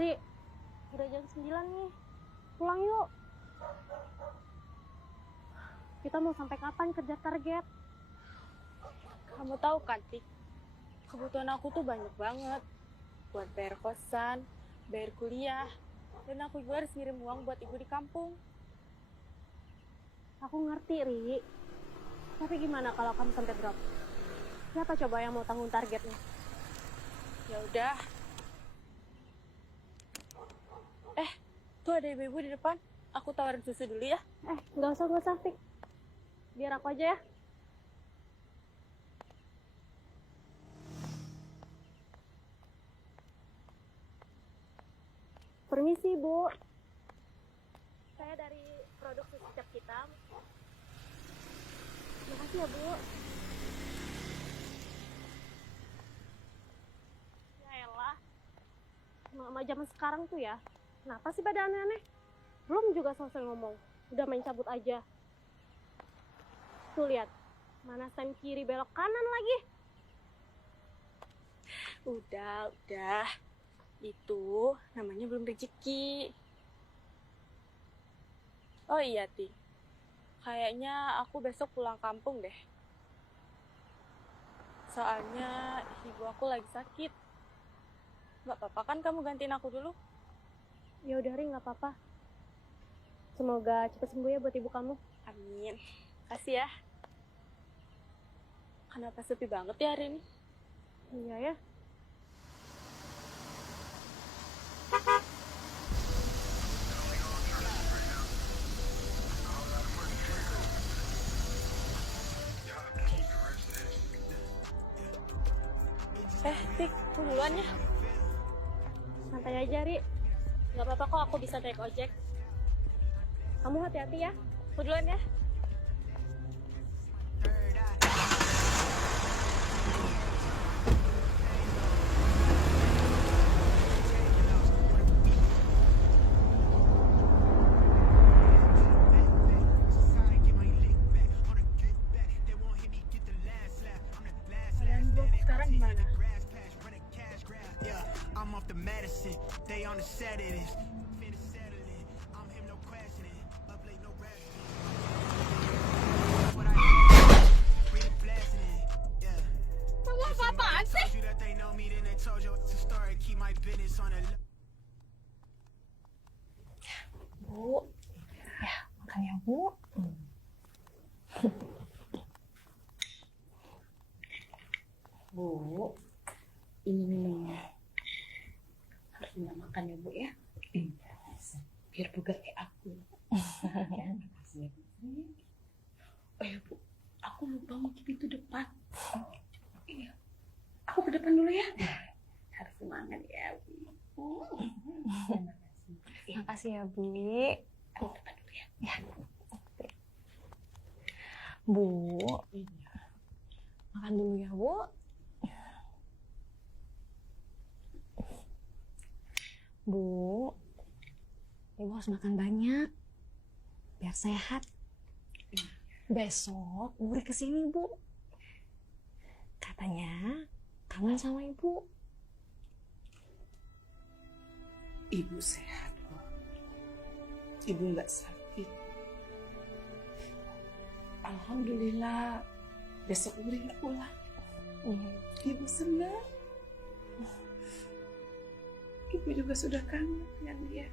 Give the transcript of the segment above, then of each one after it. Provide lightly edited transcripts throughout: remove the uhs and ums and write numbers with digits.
Ri, udah jam 9 nih. Pulang yuk. Kita mau sampai kapan kerja target? Kamu tahu kan, Tik, kebutuhan aku tuh banyak banget. Buat bayar kosan, bayar kuliah, dan aku juga harus ngirim uang buat ibu di kampung. Aku ngerti, Ri. Tapi gimana kalau kamu sampai drop? Siapa coba yang mau tanggung targetnya? Ya udah. Tuh ada ibu-ibu di depan. Aku tawarin susu dulu ya. Nggak usah, Fik. Biar aku aja ya. Permisi, Bu. Saya dari produksi Kecap Hitam. Makasih ya, Bu. Ya elah. Mama zaman sekarang tuh ya. Kenapa sih pada aneh-aneh? Belum juga selesai ngomong. Udah main cabut aja. Tuh lihat. Mana stand kiri belok kanan lagi. Udah. Itu namanya belum rezeki. Oh iya, Tik. Kayaknya aku besok pulang kampung deh. Soalnya ibu aku lagi sakit. Nggak apa-apa kan kamu gantiin aku dulu? Ya udah, Ri, nggak apa-apa. Semoga cepat sembuh ya buat ibu kamu. Amin. Kasih ya. Kenapa sepi banget ya hari ini? Iya ya. Tik, aku duluan ya. Santai aja, Ri. Nggak apa-apa kok, aku bisa naik ojek. Kamu hati-hati ya. Aku duluan ya. Kalian Bu, sekarang gimana? I'm off the medicine. They on the set of this. Finna settle it. I'm him, no questioning. Up late, no resting. What I really blasting it. Yeah. Kamu apa-apaan sih? Told you that they know me, then they told you it's a story. Keep my business on the low. Bu, ya makan ya Bu. Bu, ini minumnya. Harus banyak makan ya Bu ya. Biar bugar kayak aku. Ya, makasih ya Bu. Oh ya Bu, aku lupa kunci pintu depan. Iya, aku ke depan dulu ya. Harus semangat ya Bu. Makasih ya, Bu. Aku ke depan dulu ya. Ya. Bu, makan dulu ya, Bu. Bu, Ibu harus makan banyak biar sehat. Besok Buri kesini, Bu. Katanya kangen sama Ibu. Ibu sehat kok. Ibu nggak sakit. Alhamdulillah. Besok Uri pulang. Ibu senang. Ibu juga sudah kangen dengan dia.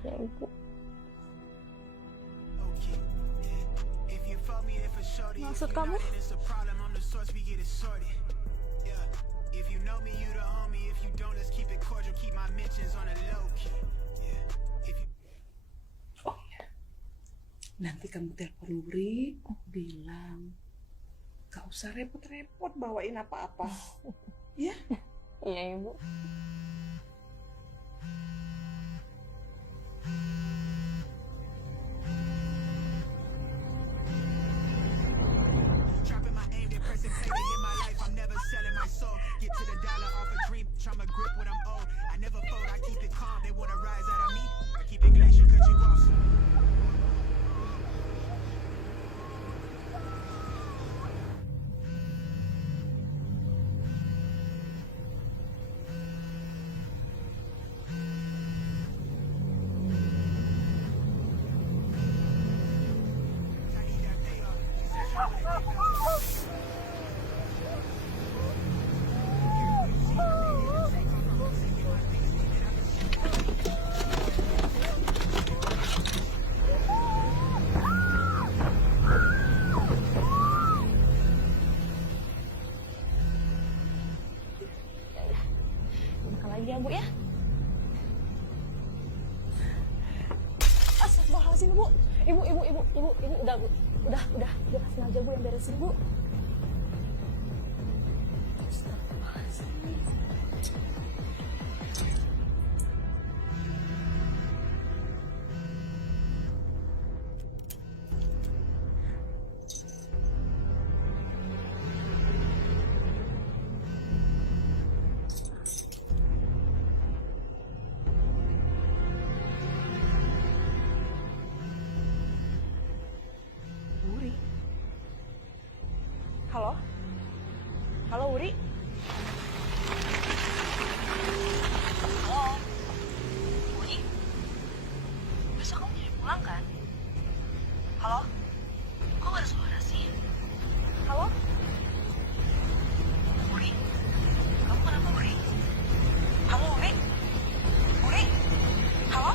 Ya, Ibu. Okay. Yeah. If you fuck me, then for shorty. Maksud If you're kamu? not, then it's a problem. I'm the source, we get it sorted. Yeah. If you know me, you the homie. If you don't, let's keep it cordial. Keep my mentions on the low key. Yeah. If you Oh ya. Nanti kamu telepon Uri, bilang gak usah repot-repot bawain apa-apa. Ya? Iya, Ibu. dropping my aim, then pressing play to get my life. I'm never selling my soul. Get to the dollar off a dream. Tryna grip what I'm owed. I never fold, I keep it calm. They wanna rise out of me. I keep it glacier, cut you off. ya Bu ya. Astagfirullahaladzim Bu. Ibu, udah Bu. Udah biar sengaja Bu yang beresin Bu. Astagfirullahaladzim. Wuri. Halo? Halo, Wuri? Halo. Wuri? Besok kamu jadi pulang kan? Halo? Kok gak ada suara sih? Halo? Wuri? Kamu kenapa, Wuri? Halo, Wuri? Wuri? Halo?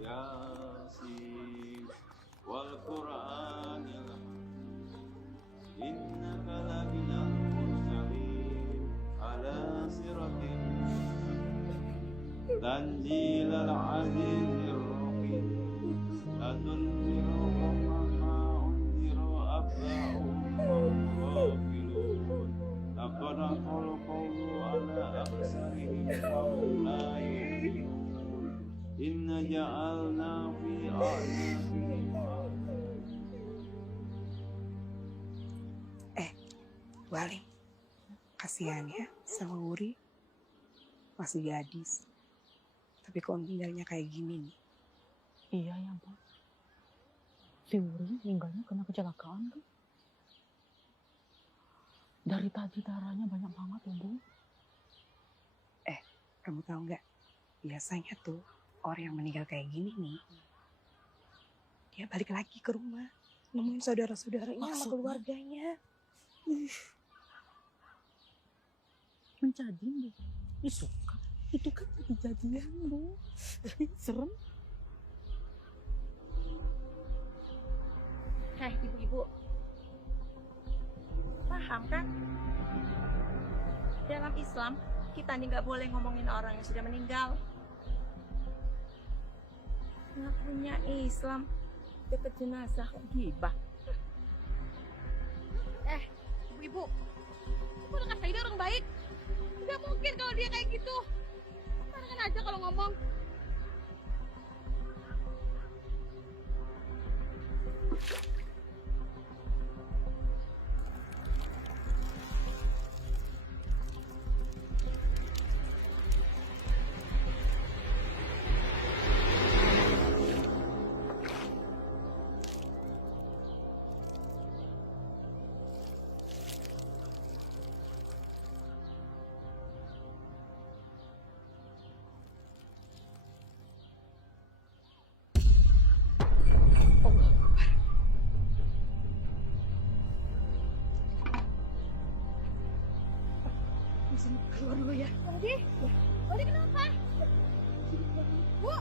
ياسين والقرآن إنك لمن المرسلين على صراط تنزيل العزيز الرحيم لتنذر قوما ما أنذر آباؤهم وهم غافلون لقد حق القول على أكثرهم وهم لا يؤمنون إنا جعلنا في أعناقهم Wali, kasihan ya sama Wuri. Masih gadis. Tapi kok tinggalnya kayak gini nih. Iya ya Bu. Si Wuri meninggalnya kena kecelakaan kan. Dari tadi darahnya banyak banget ya Bu. Kamu tahu nggak? Biasanya tuh orang yang meninggal kayak gini nih, dia balik lagi ke rumah, nemuin saudara-saudaranya sama Maksudnya? keluarganya. Menjadi Bu. Itu kan kejadian Bu. Serem. Hei, ibu-ibu. Paham kan? Dalam Islam, kita nih nggak boleh ngomongin orang yang sudah meninggal. Ngakunya Islam, deket jenazah kok gibah. Ibu-ibu, aku udah kata dia orang baik. Gak mungkin kalau dia kayak gitu. Sembarangan aja kalau ngomong. sini keluar dulu ya. Odi, Odi kenapa? Bu,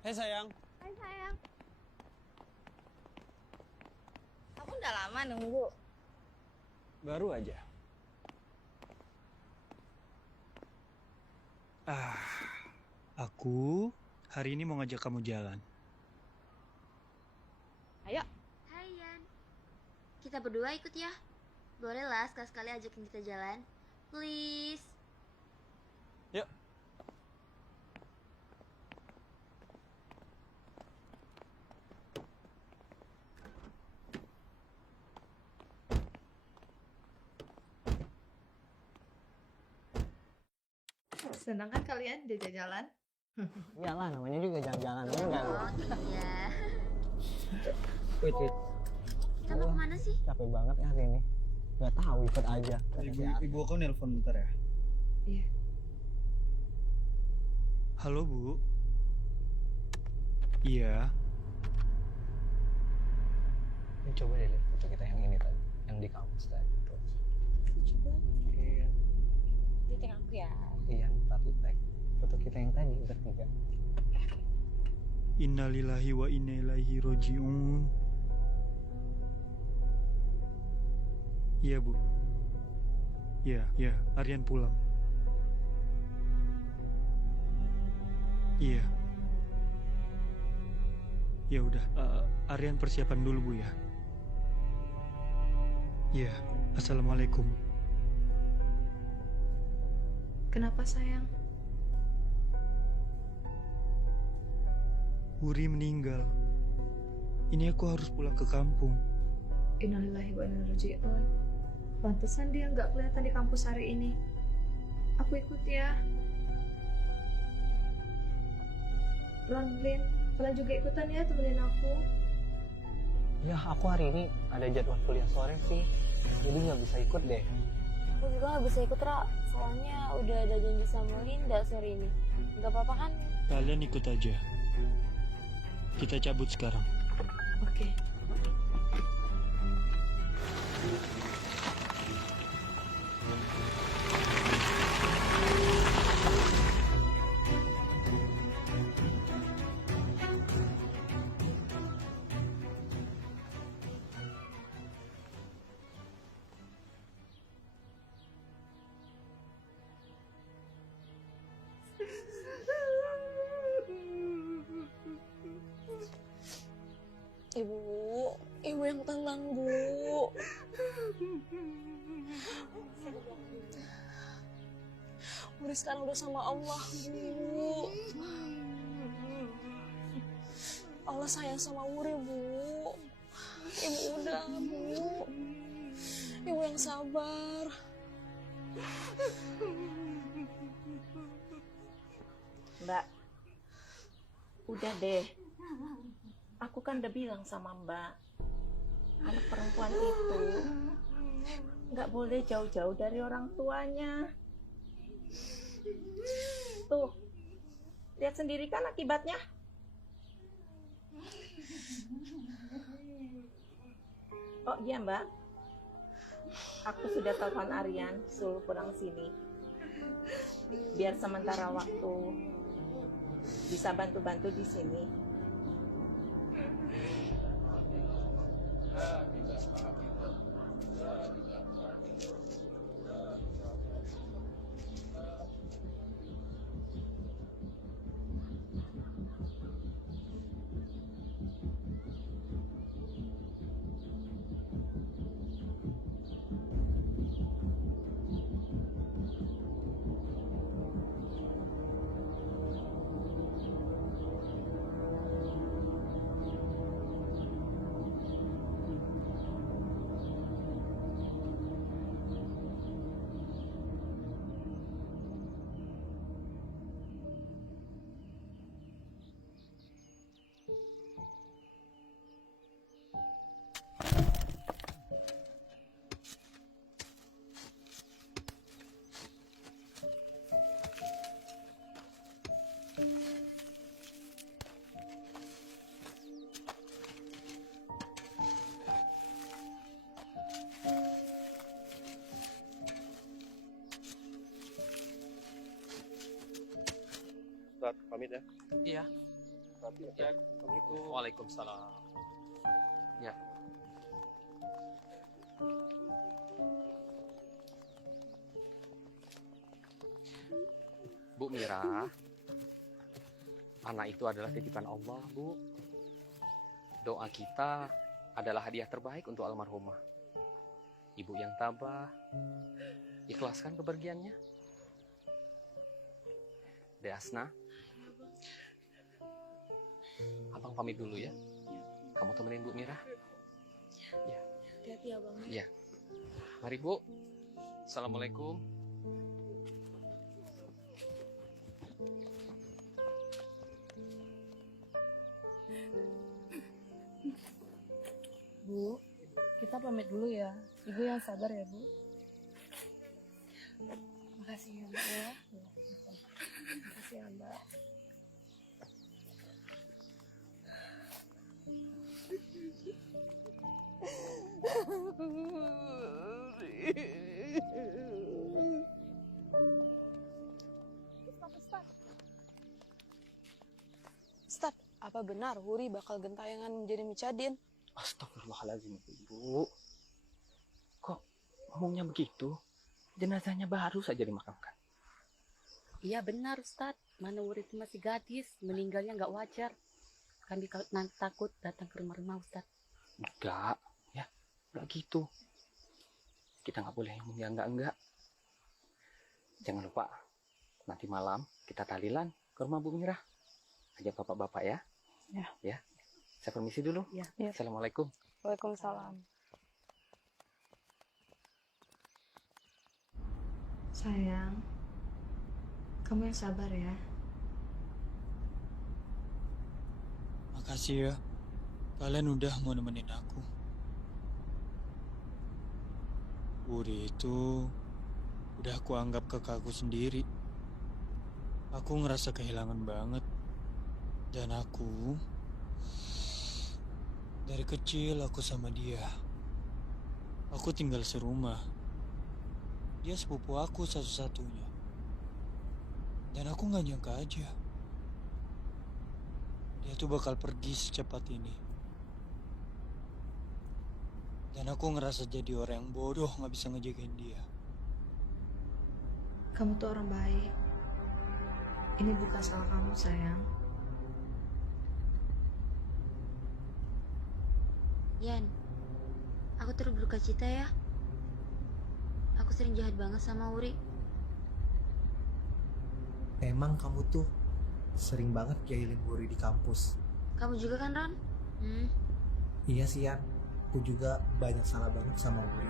Hei sayang, hai sayang. Kamu udah lama nunggu. baru aja. Aku hari ini mau ngajak kamu jalan. Hai Yan, kita berdua ikut ya. Boleh lah sekali-sekali ajakin kita jalan. Please. Yuk. Senang kan kalian diajak jalan? Iyalah, namanya juga jalan-jalan enggak. Oh iya. Wait. Kita mau kemana sih? Capek banget ya hari ini. Gak tahu, ikut aja. Ibu aku nelpon bentar ya. Iya. Halo Bu. Iya. Ini coba deh lihat foto kita yang ini tadi, yang di kampus tadi. Coba Iya, di tengah aku ya. iya, ntar di tag. Foto kita yang tadi bertiga. Innalillahi wa inna ilaihi roji'un. Iya Bu. Iya, Aryan pulang. Iya. Ya udah, Aryan persiapan dulu Bu ya. Iya, assalamualaikum. Kenapa sayang? Wuri meninggal. Ini aku harus pulang ke kampung. Innalillahi wa inna ilaihi raji'un. Pantesan dia nggak kelihatan di kampus hari ini. Aku ikut ya. Lin, kalian juga ikutan ya temenin aku. Ya, aku hari ini ada jadwal kuliah sore sih. Jadi nggak bisa ikut deh. Aku juga gak bisa ikut Ra. Soalnya udah ada janji sama Linda sore ini. Gak apa-apa kan? Kalian ikut aja. Kita cabut sekarang. Oke. Ibu yang tenang, Bu. Wuri sekarang udah sama Allah, Bu. Allah sayang sama Wuri, Bu. Ibu udah, Bu. Ibu yang sabar. Mbak, udah deh. Aku kan udah bilang sama Mbak, anak perempuan itu nggak boleh jauh-jauh dari orang tuanya. Tuh, lihat sendiri kan akibatnya. Oh iya Mbak, aku sudah telepon Aryan suruh pulang sini. Biar sementara waktu bisa bantu-bantu di sini. sholat pamit ya. Iya. Ya. Assalamualaikum. Waalaikumsalam. Ya. Bu Mira, anak itu adalah titipan Allah, Bu. Doa kita adalah hadiah terbaik untuk almarhumah. Ibu yang tabah, ikhlaskan kepergiannya. Dek Asna, Abang pamit dulu ya. Kamu temenin Bu Mira. Ya. Hati-hati ya Bang. Iya. Mari Bu. Assalamualaikum. Bu, kita pamit dulu ya. Ibu yang sabar ya, Bu. Makasih ya, Mbak ya. Makasih ya, Mbak. Ustaz, apa benar Wuri bakal gentayangan menjadi Micadin? Astagfirullahaladzim, Ibu. Kok ngomongnya begitu? Jenazahnya baru saja dimakamkan. Iya benar Ustadz, mana Wuri itu masih gadis, meninggalnya nggak wajar. Kami takut datang ke rumah-rumah Ustadz. Enggak, ya, enggak gitu. Kita nggak boleh ngomong yang enggak. Jangan lupa, nanti malam kita tahlilan ke rumah Bu Mira. Ajak bapak-bapak ya. Ya. Ya. Saya permisi dulu. Ya. Assalamualaikum. Waalaikumsalam. Sayang, kamu yang sabar ya. Makasih ya. Kalian udah mau nemenin aku. Wuri itu udah aku anggap kakakku sendiri. Aku ngerasa kehilangan banget. Dan aku dari kecil aku sama dia. Aku tinggal serumah. Dia sepupu aku satu-satunya. Dan aku gak nyangka aja dia tuh bakal pergi secepat ini. Dan aku ngerasa jadi orang yang bodoh gak bisa ngejagain dia. Kamu tuh orang baik. Ini bukan salah kamu, sayang. Yan, aku turut berduka cita ya. Aku sering jahat banget sama Wuri. Emang kamu tuh sering banget jahilin Wuri di kampus. Kamu juga kan, Ron? Iya sih Yan, aku juga banyak salah banget sama Wuri.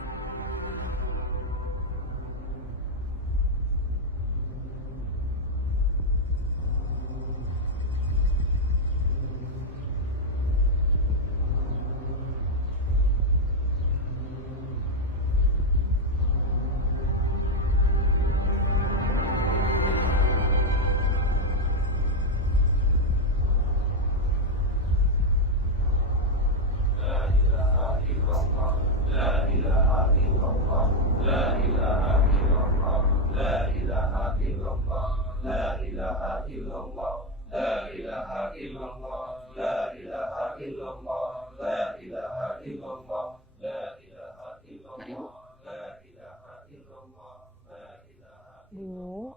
Bu,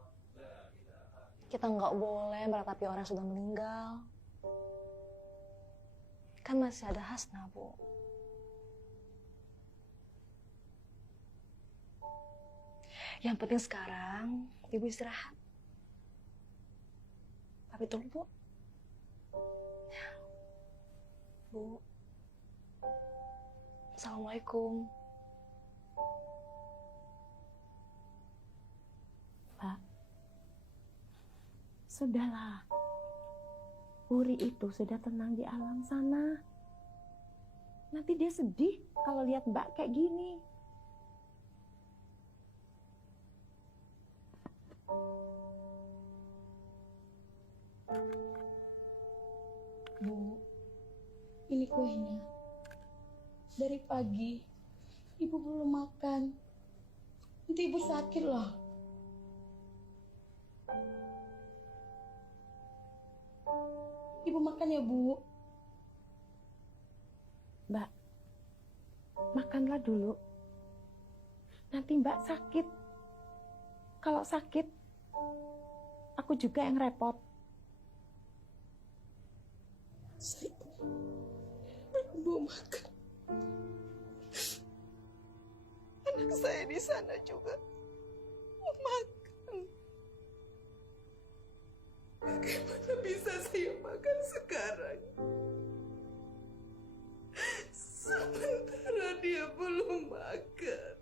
kita nggak boleh meratapi orang yang sudah meninggal. Kan masih ada Hasna, Bu. Yang penting sekarang, Ibu istirahat. Tapi tunggu, Bu. Bu. Assalamualaikum. Pak, sudahlah. Wuri itu sudah tenang di alam sana. Nanti dia sedih kalau lihat Mbak kayak gini. Bu, ini kuenya. Dari pagi, Ibu belum makan. Nanti Ibu sakit loh. Ibu makan ya, Bu. Mbak, makanlah dulu. Nanti Mbak sakit. Kalau sakit, aku juga yang repot. Saya belum mau makan. Anak saya di sana juga mau makan. Bagaimana bisa saya makan sekarang? Sementara dia belum makan.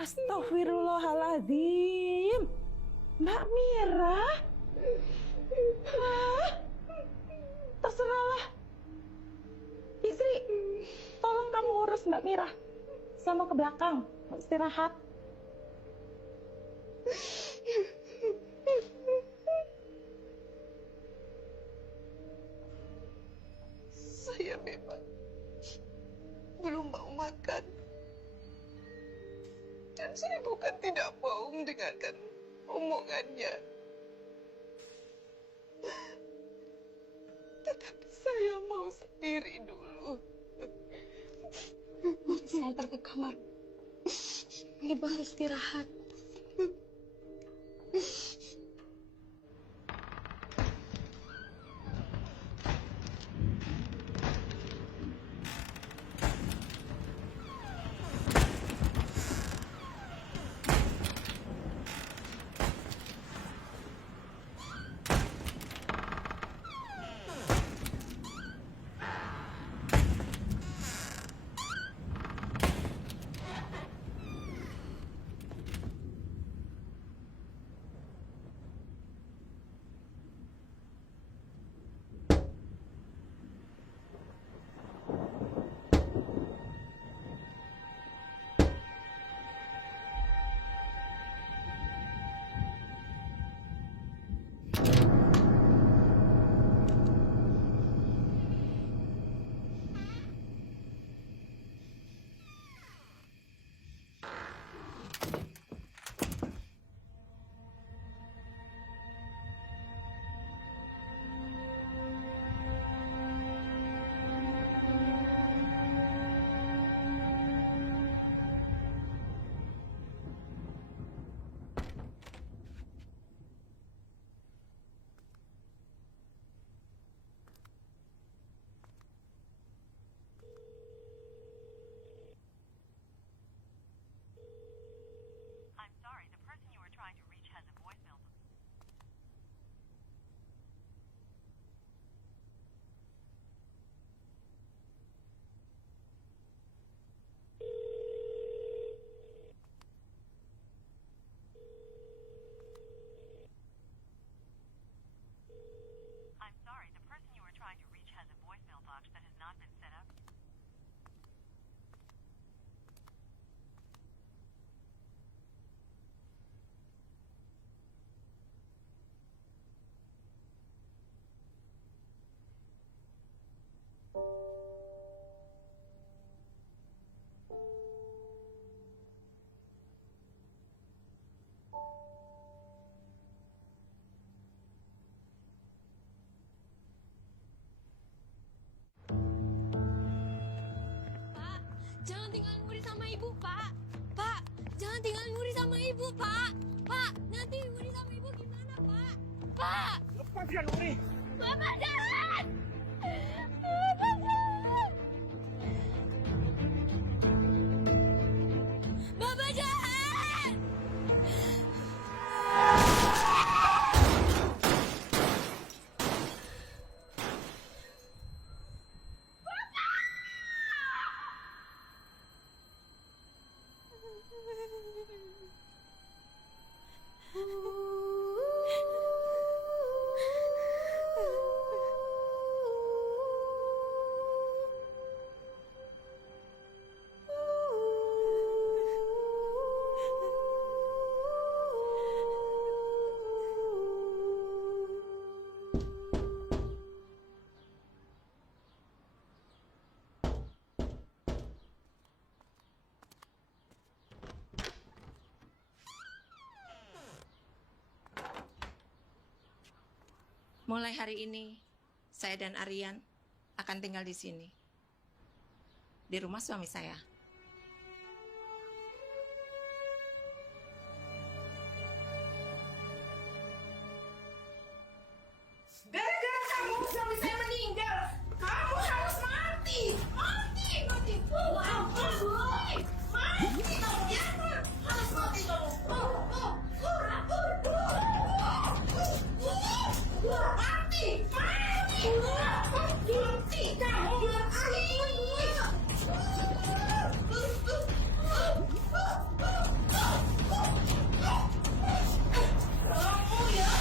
Astagfirullahaladzim. Mbak Mira. Terserahlah. Istri, tolong kamu urus Mbak Mira. Sama ke belakang, istirahat. Saya memang belum mau makan. Dan saya bukan tidak mau mendengarkan omongannya. Tetapi saya mau sendiri dulu. Saya antar ke kamar. Ibu harus istirahat. Jangan tinggalin Wuri sama ibu, Pak. Pak, jangan tinggalin Wuri sama ibu, Pak. Pak, nanti Wuri sama ibu gimana, Pak? Pak! Lepaskan Wuri! Bapak jangan! Bapak jangan! Bapak jangan! Mulai hari ini, saya dan Aryan akan tinggal di sini. Di rumah suami saya. Gara-gara kamu suami saya meninggal. Kamu harus mati. Mati, mati. Mati, mati kamu ya. Harus mati kamu. Mati, mati. Mati kamu. Kamu ya.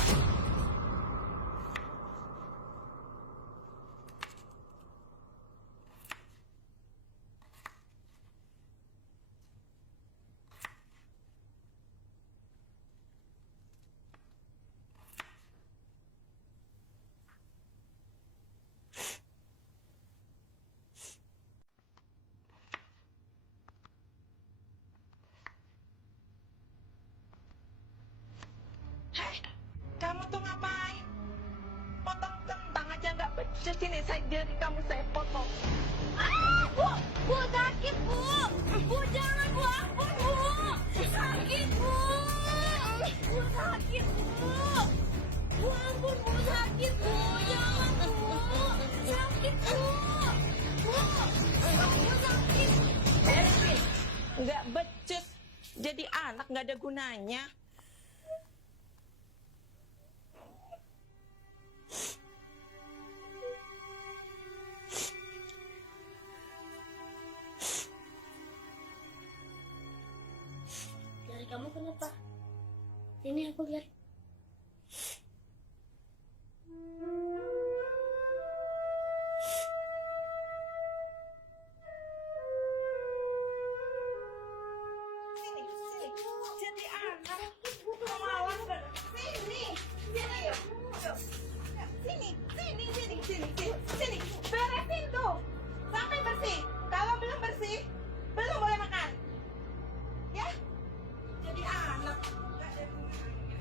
Kamu tuh ngapain? Potong kentang aja nggak becus ini saya jadi kamu saya potong. Bu sakit bu. Bu jangan bu, ampun bu. Sakit bu. Bu sakit bu. Bu ampun bu sakit bu. Jangan bu. Sakit bu. Bu sakit. Nggak becus. Jadi anak nggak ada gunanya. Jari kamu kenapa? Ini aku lihat. Sini, sini. Jadi anak. Malas banget. Sini, sini yuk. Yuk. Sini, sini, sini, sini, sini, sini. Beresin tuh. Sampai bersih. Kalau belum bersih, belum boleh makan. Ya? Jadi anak. Nggak ada gunanya.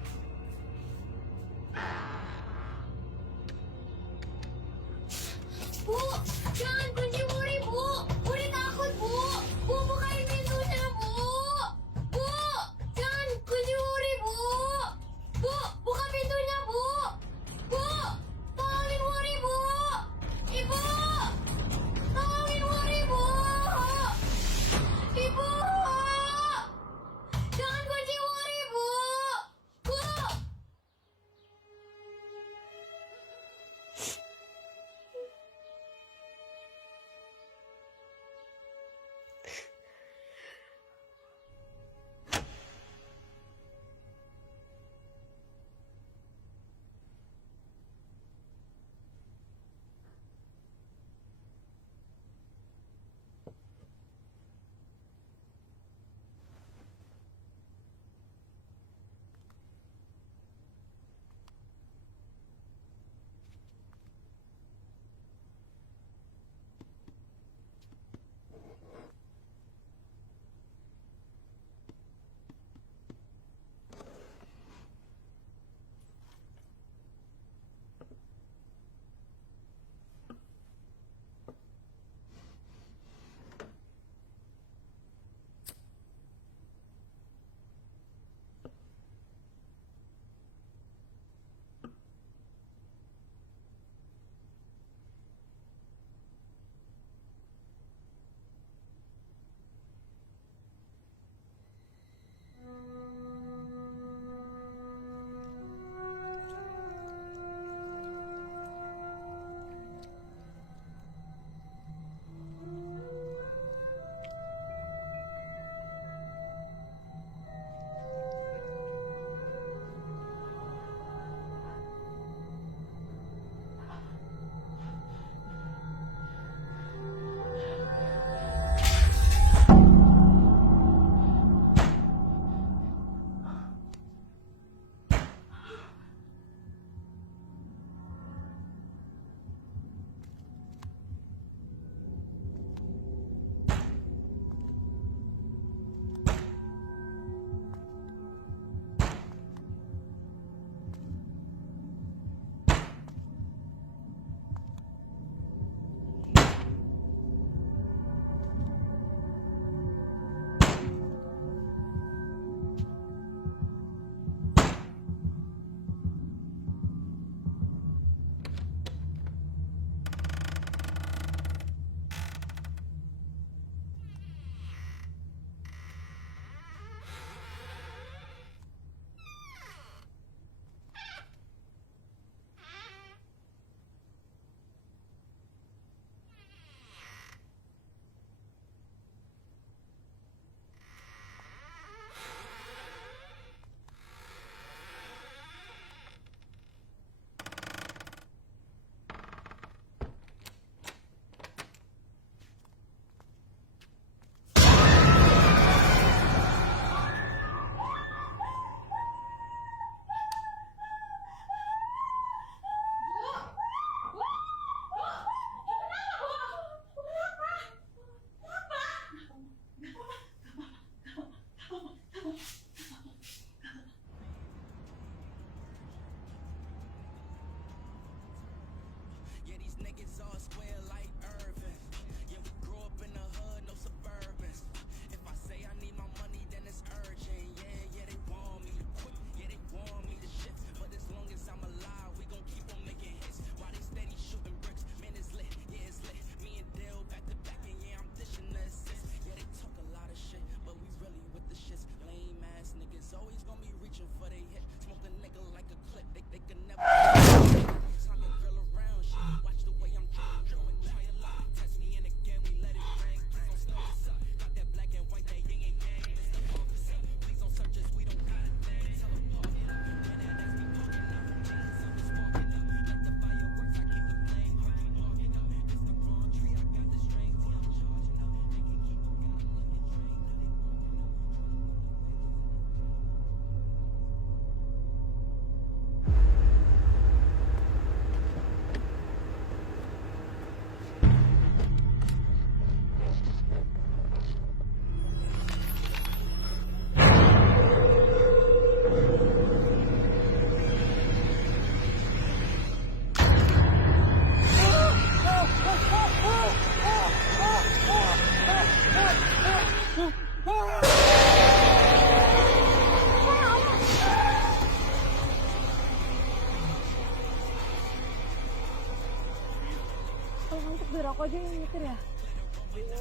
aku aja yang nyetir ya?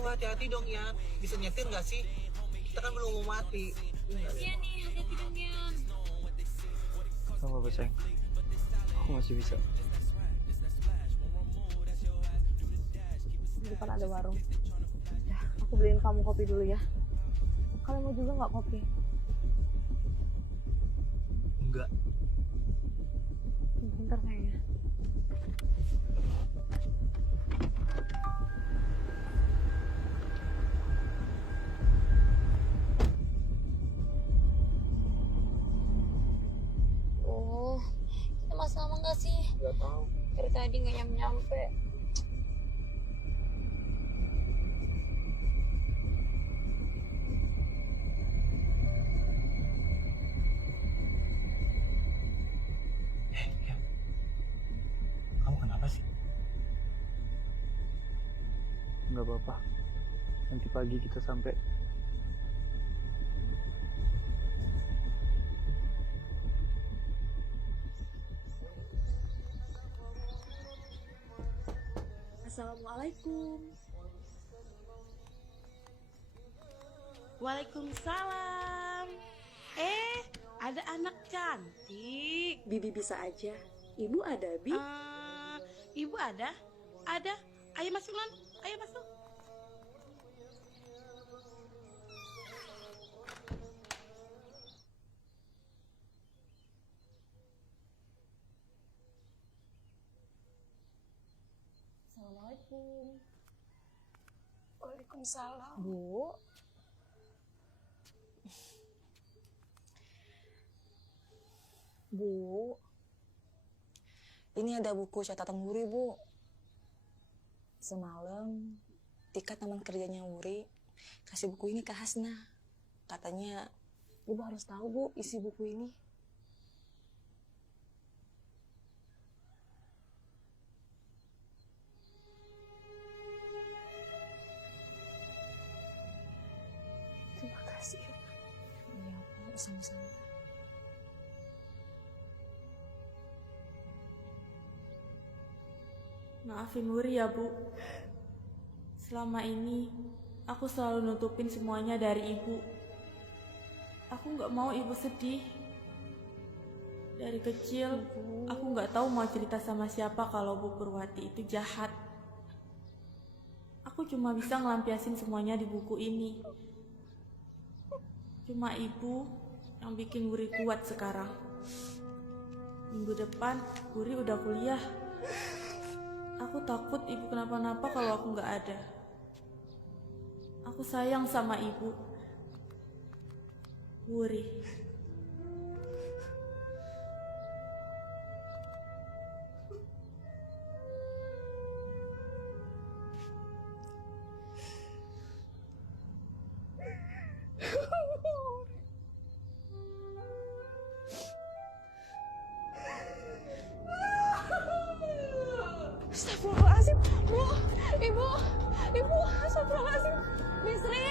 Oh, hati-hati dong Yan. Bisa nyetir nggak sih? Kita kan belum mau mati. Iya nih, hati-hati dong Yan. Gak apa-apa sayang. Aku masih bisa. Di depan ada warung. Ya, aku beliin kamu kopi dulu ya. Kalian mau juga nggak kopi? Enggak. Bentar kayaknya. Oh, kita masih lama nggak sih? Nggak tahu. Dari tadi nggak nyampe. Kamu kenapa sih? Nggak apa-apa. Nanti pagi kita sampai. Assalamualaikum. Waalaikumsalam. Ada anak cantik. Bibi bisa aja. Ibu ada, Bi? Ibu ada? Ada. Ayo masuk, Non. Ayo masuk. Assalamualaikum. Waalaikumsalam. Bu. Bu. Ini ada buku catatan Wuri, Bu. Semalam Tika teman kerjanya Wuri kasih buku ini ke Hasna. Katanya Ibu harus tahu, Bu, isi buku ini. Terima kasih. Iya, Bu, sama-sama. Maafin Wuri ya, Bu. Selama ini, aku selalu nutupin semuanya dari Ibu. Aku nggak mau Ibu sedih. Dari kecil, aku nggak tahu mau cerita sama siapa kalau Bu Purwati itu jahat. Aku cuma bisa ngelampiasin semuanya di buku ini. Cuma Ibu yang bikin Wuri kuat sekarang. Minggu depan, Wuri udah kuliah. Aku takut Ibu kenapa-napa kalau aku nggak ada. Aku sayang sama Ibu. Wuri. Astagfirullahaladzim, Bu, Ibu, astagfirullahaladzim. Misri.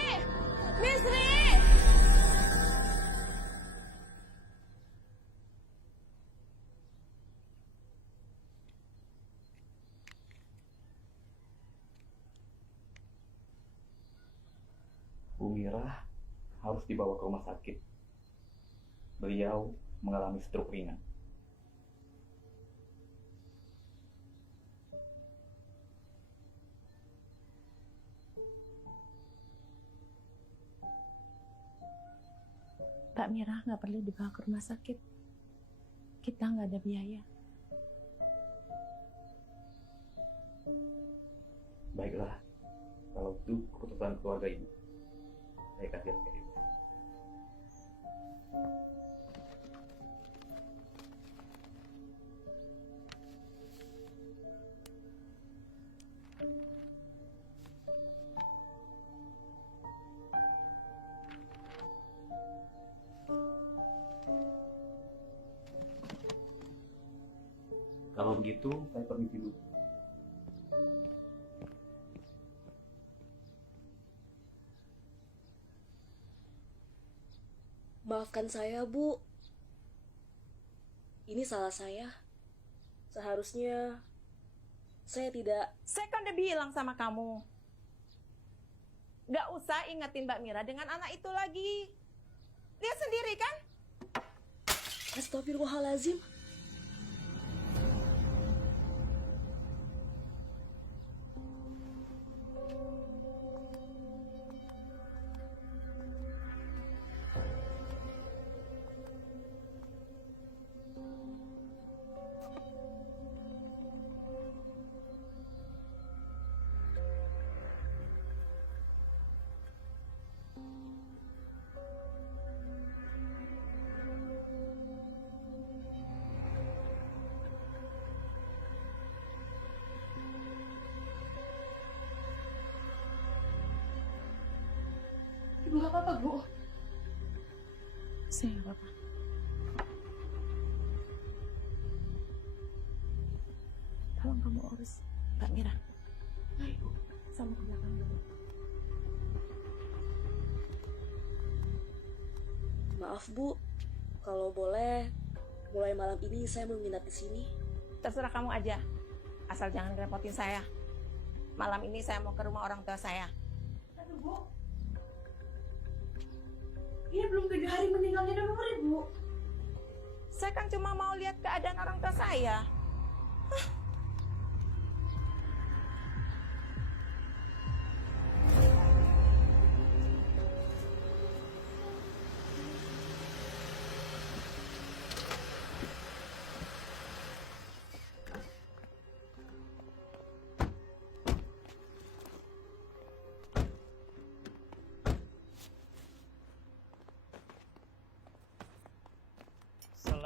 Bu Mira harus dibawa ke rumah sakit. Beliau mengalami stroke ringan. Mbak Mira nggak perlu dibawa ke rumah sakit. Kita nggak ada biaya. Baiklah, kalau itu keputusan keluarga Ibu. Saya kasih ke Ibu. Kalau begitu, saya permisi dulu. Maafkan saya, Bu. Ini salah saya. Seharusnya Saya tidak. Saya kan udah bilang sama kamu. Gak usah ingetin Mbak Mira dengan anak itu lagi. Lihat sendiri kan? Astagfirullahalazim. Ibu nggak apa-apa, Bu. Saya nggak apa-apa. Tolong kamu urus Mbak Mira. Ayo, sama ke belakang dulu. Maaf, Bu. Kalau boleh, mulai malam ini saya mau nginap di sini. Terserah kamu aja. Asal jangan ngerepotin saya. Malam ini saya mau ke rumah orang tua saya. Aduh, Bu. Ini belum 3 hari meninggalnya udah nomor Ibu. Saya kan cuma mau lihat keadaan orang tua saya.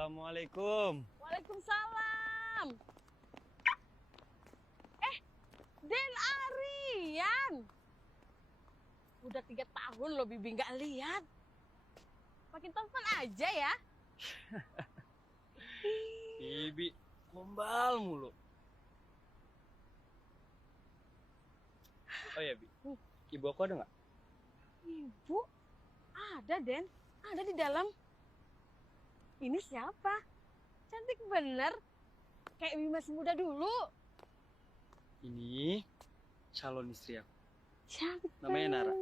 Assalamualaikum. Waalaikumsalam. Den Arian. Udah 3 tahun loh Bibi nggak lihat. Makin telepon aja ya. Bibi gombal mulu. Oh ya, Bi. Ibu aku ada nggak? Ibu? Ada, Den. Ada di dalam. Ini siapa? Cantik bener. Kayak Bibi masih muda dulu. Ini calon istri aku. Cantik Namanya Nara.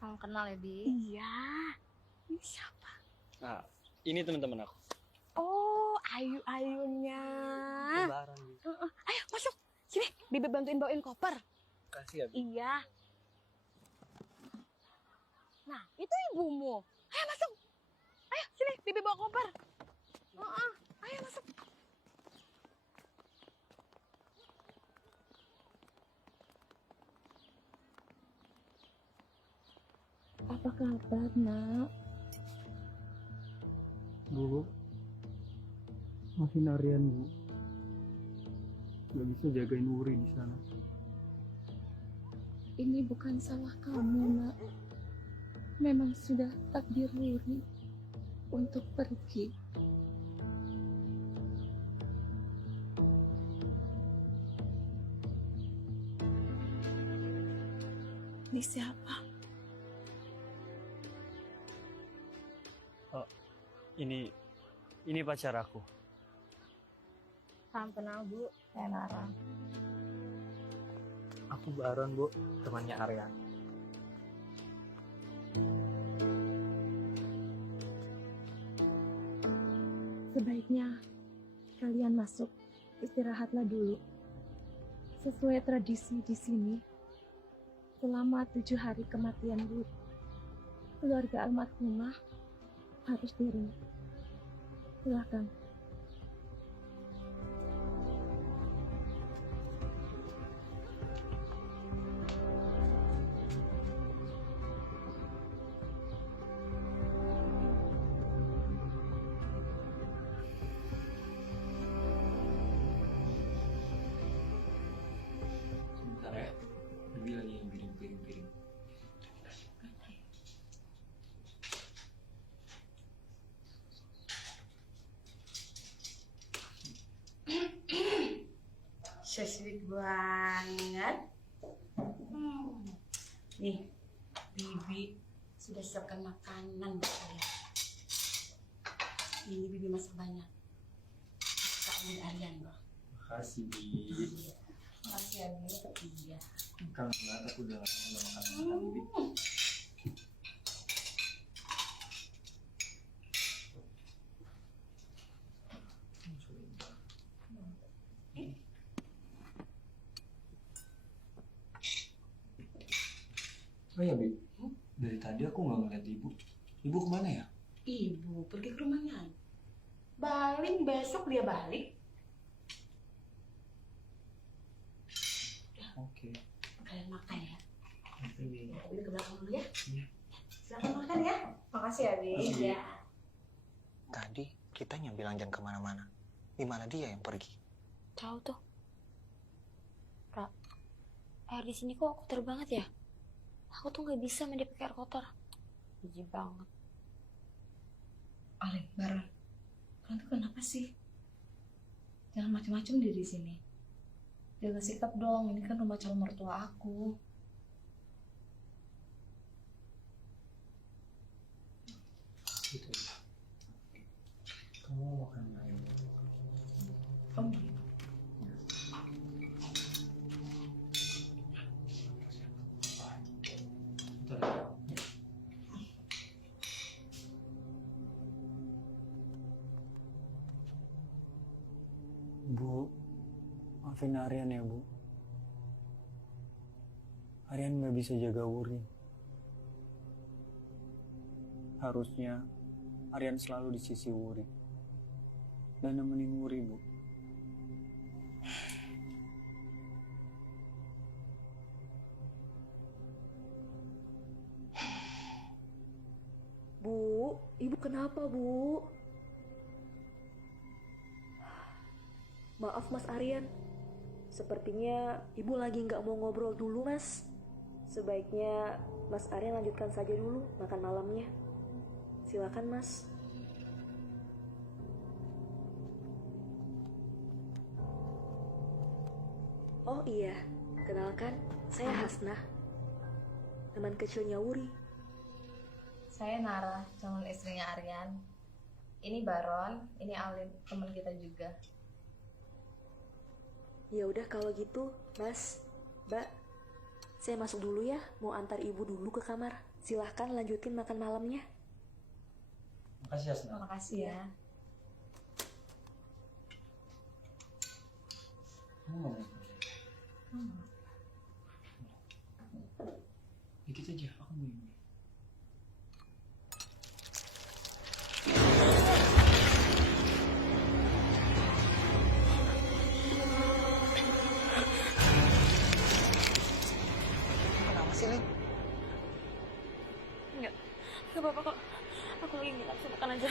Salam kenal ya, Bi. Iya. Ini siapa? Nah, ini teman-teman aku. Oh, Ayu-ayunya. Lebaran, Bi. Ayo, masuk. Sini, Bibi bantuin bawain koper. Kasih ya, Bi. Iya. Nah, itu ibumu. Ayo masuk. Ayo, sini, Bibi bawa koper. Ayo masuk. Apa kabar, Nak? Bu, maafin Aryan, Bu. Gak bisa jagain Uri di sana. Ini bukan salah kamu, Nak. Memang sudah takdir Ruri untuk pergi. Ini siapa? Oh, ini pacar aku. Salam kenal, Bu. Saya Nara. Aku Baron, Bu, temannya Aryan. Sebaiknya kalian masuk, istirahatlah dulu. Sesuai tradisi di sini, selama 7 hari kematian Bud, keluarga almarhumah harus di rumah. Silakan. Sebentar ya, Bibi lagi yang piring. So sweet banget. Nih, Bibi sudah siapkan makanan buat kalian. Ini Bibi masak banyak. Kak Aryan loh. Makasih, Bi. Makasih ya, Bi. Iya. Kangen banget aku udah lama nggak makan Bi. Oh ya, Bi. Dari tadi aku nggak ngeliat ibu. Ibu kemana ya? Ibu pergi ke rumahnya. Balik besok dia balik. Oke. Kalian makan ya. Oke, Bi. Abi ke belakang dulu ya. Iya. Silakan makan ya. Makasih ya, Bi. Makasih. Ya. Tadi kita yang bilang jangan kemana-mana. Di mana dia yang pergi? Tahu tuh. Ra, air di sini kok kotor banget ya? Aku tuh nggak bisa mandi pakai air kotor. Jijik banget. Alin, Baron. Kalian tuh kenapa sih? Jangan macam-macam di sini. Jaga sikap dong, ini kan rumah calon mertua aku. Gitu. Kamu mau makan ayam? Oh gitu. Bentar ya. Bu, maafin Aryan ya, Bu. Aryan nggak bisa jaga Wuri. Harusnya Aryan selalu di sisi Wuri dan nemenin Wuri, Bu. Bu, ibu kenapa, Bu? Maaf, Mas Aryan. Sepertinya ibu lagi nggak mau ngobrol dulu, Mas. Sebaiknya Mas Aryan lanjutkan saja dulu makan malamnya. Silakan, Mas. Oh iya, kenalkan, saya Hasnah, teman kecilnya Wuri. Saya Nara, calon istrinya Aryan. Ini Baron, ini Alin, teman kita juga. Ya udah kalau gitu, Mas, Mbak, saya masuk dulu ya, mau antar ibu dulu ke kamar. Silahkan lanjutin makan malamnya. Makasih, Hasna. Makasih ya. Kamu nggak mau? Dikit aja, aku mau ini. Kenapa sih, Lin? Nggak apa-apa kok. Aku lagi nggak nafsu makan aja.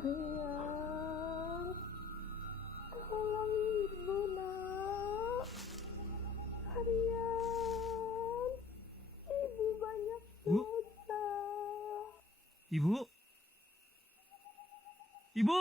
Aryan, tolong ibu nak. Aryan, ibu banyak dosa. Ibu? Ibu!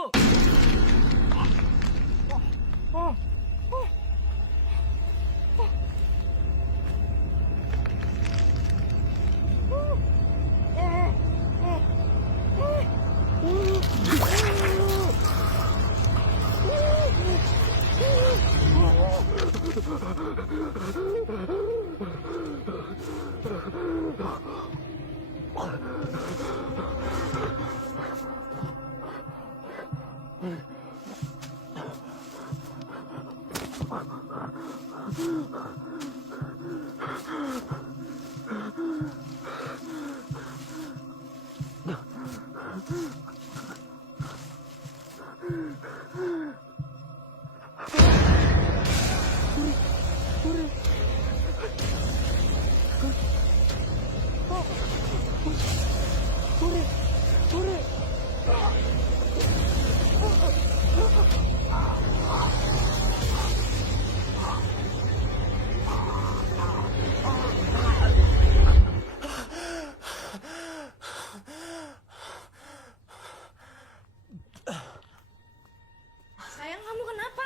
Sayang, kamu kenapa?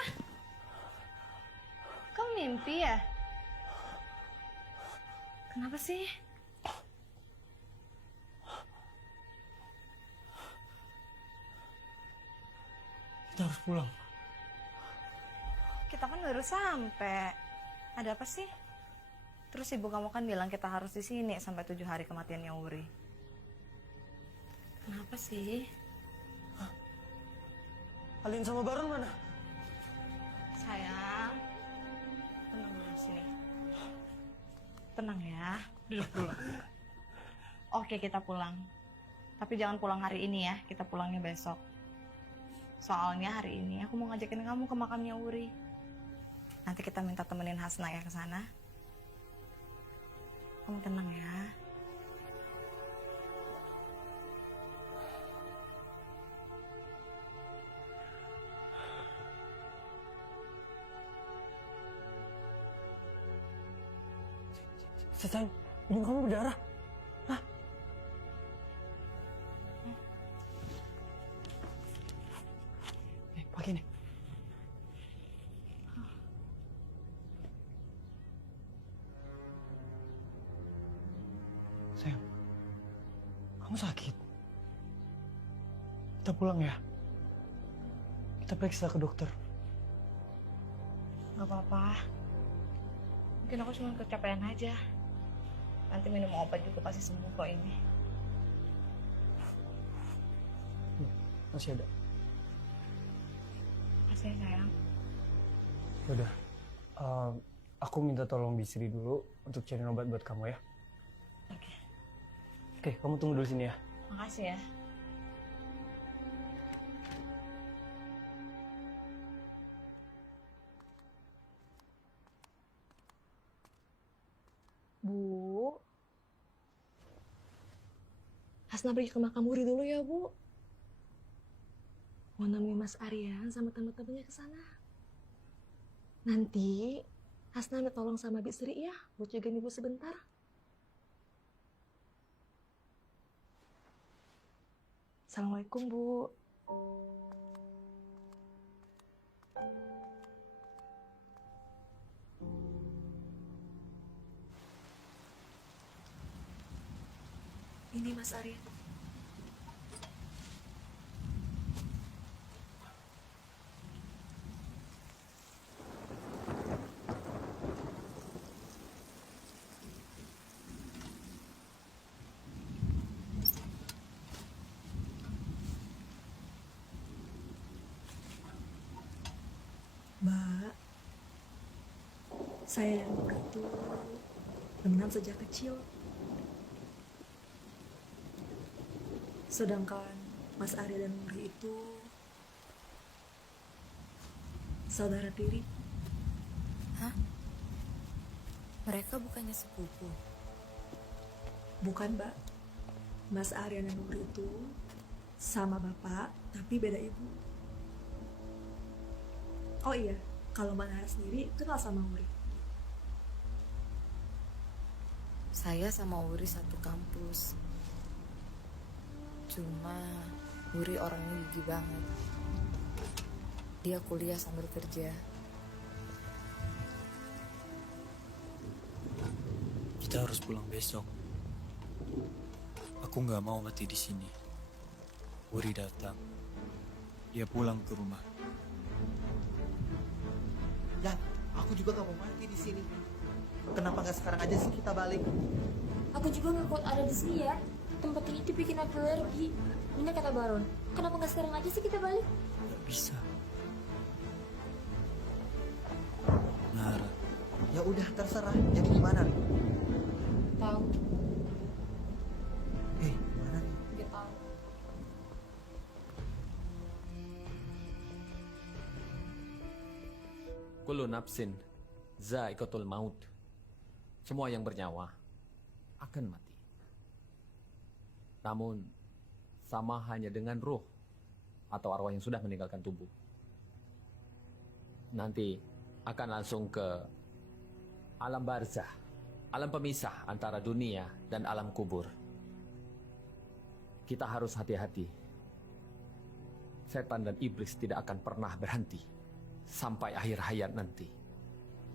Kamu mimpi ya? Kenapa sih? Kita harus pulang. Kita kan baru sampai. Ada apa sih? Terus ibu kamu kan bilang kita harus di sini sampai 7 hari kematiannya Wuri. Kenapa sih? Alin sama Baron mana? Sayang, tenang dulu sini. Tenang ya. Duduk dulu. Oke, kita pulang. Tapi jangan pulang hari ini ya, kita pulangnya besok. Soalnya hari ini aku mau ngajakin kamu ke makamnya Wuri. Nanti kita minta temenin Hasna ya ke sana. Kamu tenang ya. Sayang, hidung kamu berdarah. Hah? Pakai nih. Sayang, kamu sakit. Kita pulang ya. Kita periksa ke dokter. Gak apa-apa. Mungkin aku cuma kecapean aja. Nanti minum obat juga pasti sembuh kok ini. Masih ada. Makasih ya sayang. Yaudah, aku minta tolong Bisri dulu untuk cari obat buat kamu ya. Oke, kamu tunggu dulu sini ya. Makasih ya. Bu, Hasna pergi ke makam Wuri dulu ya, Bu. Mau nemenin Mas Aryan sama teman-temannya ke sana. Nanti Hasna minta tolong sama Bisri ya, buat jagain Ibu sebentar. Assalamualaikum, Bu. Ini Mas Aryan. Mbak, saya dan Mbak tuh temenan sejak kecil. Sedangkan Mas Arya dan Wuri itu saudara tiri. Hah? Mereka bukannya sepupu? Bukan, Mbak. Mas Arya dan Wuri itu sama bapak Tapi beda ibu. Oh iya, kalau Mbak Nara sendiri kenal sama Wuri? Saya sama Wuri satu kampus. Cuma Wuri orangnya gigi banget. Dia kuliah sambil kerja. Kita harus pulang besok. Aku nggak mau mati di sini. Wuri datang. Dia pulang ke rumah. Ya, aku juga gak mau mati di sini. Kenapa nggak sekarang aja sih kita balik? Aku juga nggak kuat ada di sini ya. Tempat ini tuh bikin aku alergi. Bener kata Baron. Kenapa nggak sekarang aja sih kita balik? Nggak bisa. Nara. Ya udah terserah. Jadi gimana? Tahu. Mana? Gak tahu. Kullu nafsin za'iqatul maut. Semua yang bernyawa akan mati. Namun sama hanya dengan ruh atau arwah yang sudah meninggalkan tubuh. Nanti akan langsung ke alam barzah, alam pemisah antara dunia dan alam kubur. Kita harus hati-hati. Setan dan iblis tidak akan pernah berhenti sampai akhir hayat nanti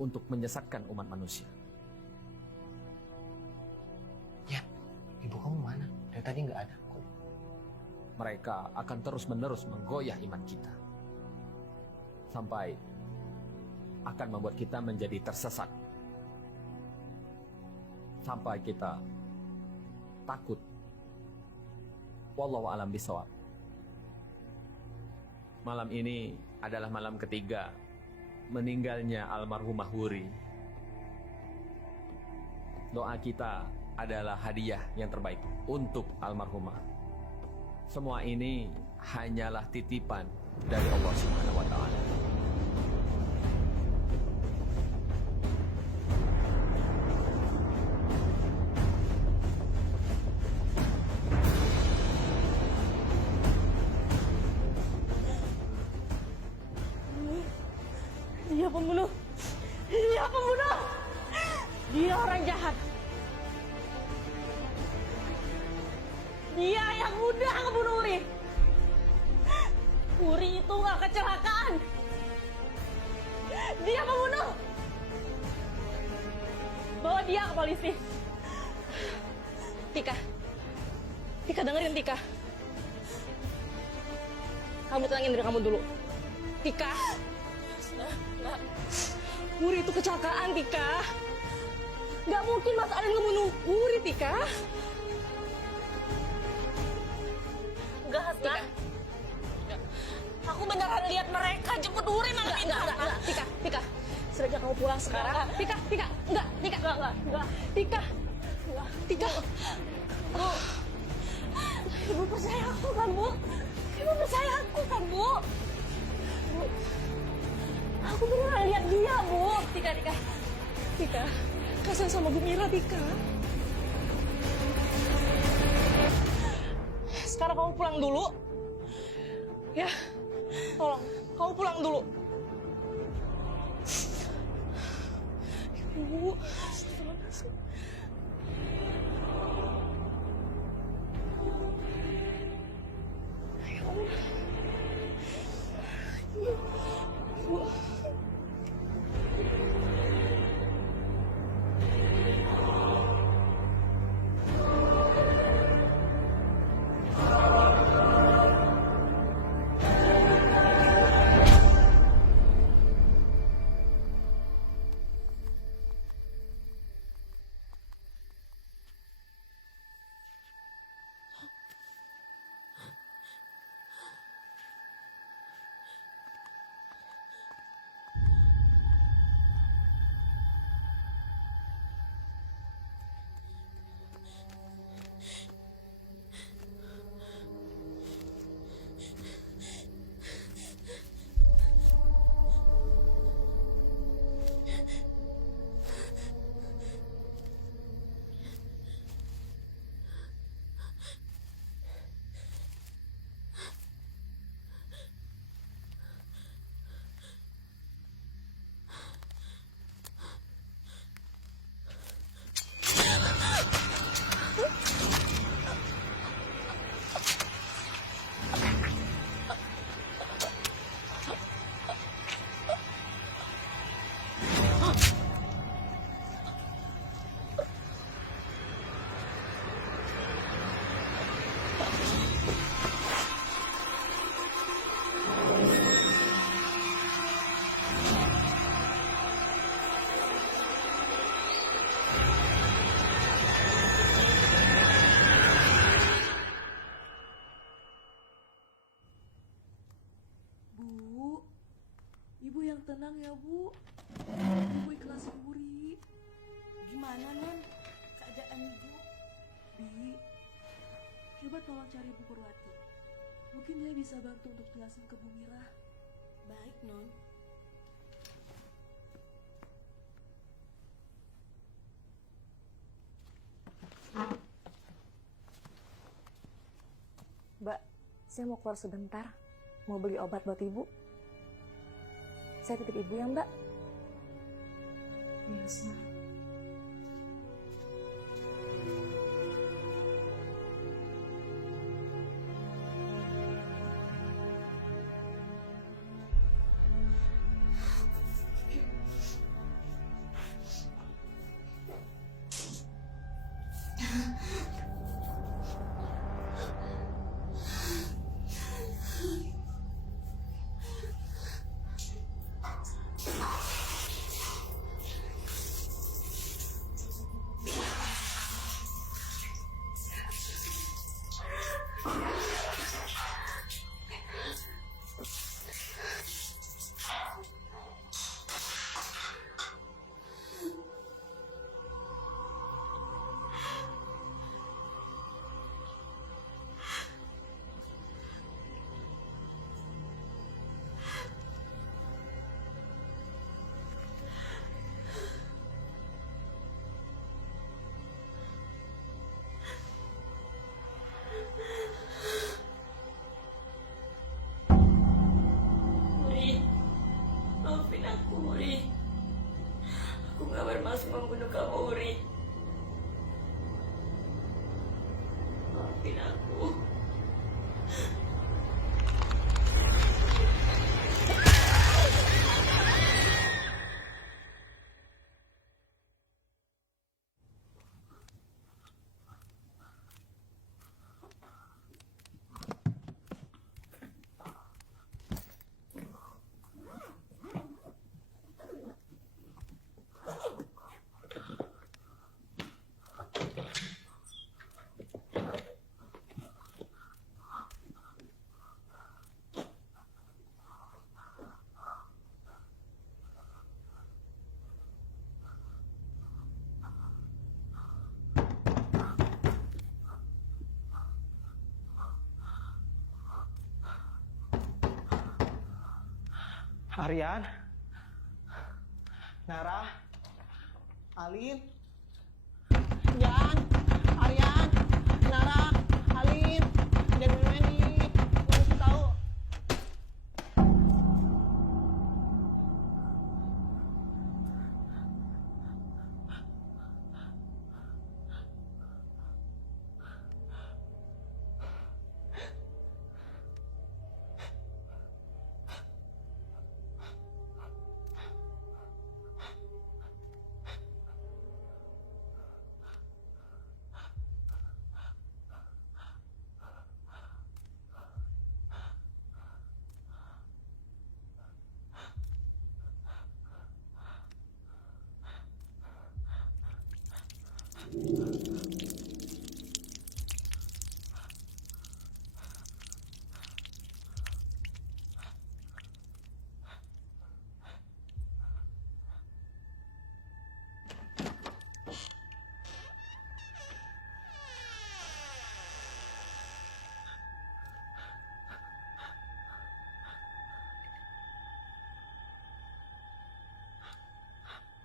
untuk menyesatkan umat manusia. Ya, ibu kamu mana? Dari tadi nggak ada. Mereka akan terus-menerus menggoyah iman kita sampai akan membuat kita menjadi tersesat, sampai kita takut. Wallahu a'lam bishawab. Malam ini adalah malam ketiga meninggalnya almarhumah Wuri. Doa kita adalah hadiah yang terbaik untuk almarhumah. Semua ini hanyalah titipan dari Allah Subhanahu wa Ta'ala. Dia pembunuh. Dia pembunuh. Dia orang jahat. Dia yang udah ngebunuh Wuri. Wuri itu nggak kecelakaan. Dia pembunuh. Bawa dia ke polisi. Tika. Tika dengerin Tika. Kamu tenangin diri kamu dulu. Tika. Wuri itu kecelakaan, Tika. Gak mungkin Mas Arin ngebunuh Wuri, Tika. Enggak, Tika. Aku beneran lihat mereka jemput Wuri malam itu. Enggak. Tika. Sebaiknya kamu pulang sekarang. Tika. Enggak. Tika. Tika. Bu. Ibu percaya aku kan, Bu? Ibu percaya aku kan, Bu? Bu. Aku beneran lihat dia, Bu. Tika. Kasian sama Bu Mira, Tika. Sekarang kamu pulang dulu. Ya, tolong. Kamu pulang dulu. Ibu. Ya Allah. Ibu. tenang ya, Bu. Ibu ikhlasin Wuri. Gimana, Non? Keadaan Ibu? Bi, coba tolong cari Bu Purwati. Mungkin dia bisa bantu untuk jelasin ke Bu Mira. Baik, Non. Mbak, saya mau keluar sebentar. Mau beli obat buat Ibu. Saya titip Ibu ya, Mbak. Iya, Sar. Wuri, maafin aku, Wuri. Aku gak bermaksud membunuh kamu, Wuri. Maafin aku. Aryan, Nara, Alin, Jan, Aryan, Nara, Alin, dan Wendy, mesti tahu.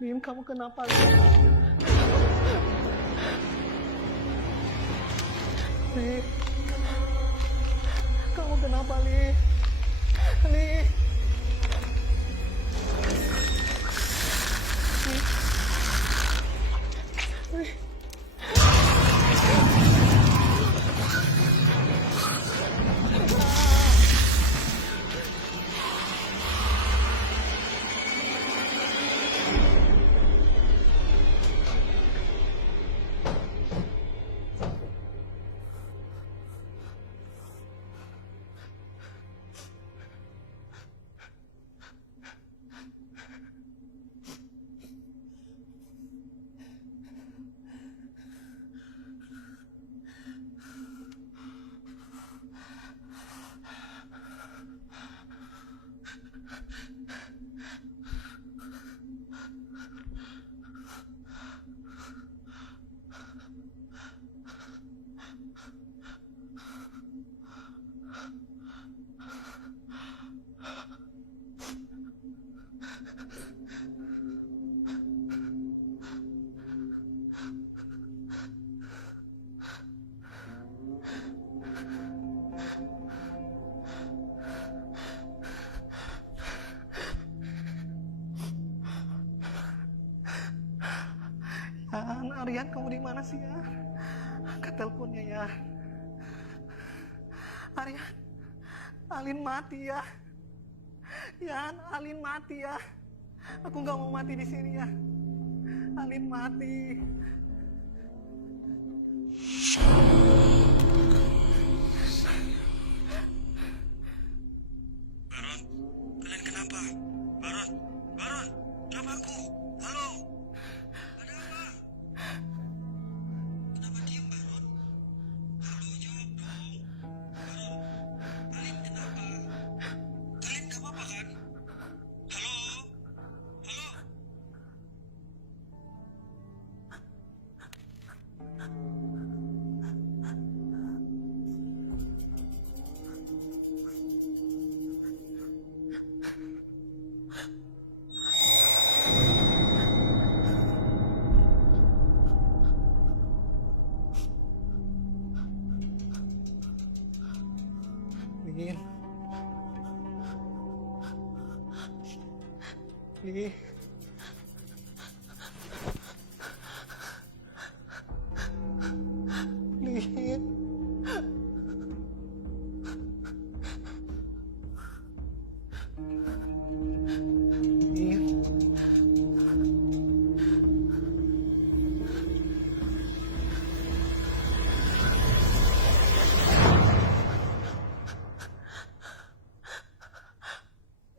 Lim, kamu kenapa, Lim? Lim, kamu kenapa, Lim? Lim. Lim. mana sih ya? Angkat teleponnya ya. Aryan, Alin mati ya. Yan, Alin mati ya. Aku nggak mau mati di sini ya. Alin mati. Baron, kalian kenapa? Baron, Baron, kabarku. Halo, ada apa? Kenapa diam, Baron? Halo, jawab dong. Baron, kalian kenapa? Kalian gak apa-apa kan? Halo, halo. Lin. Lin.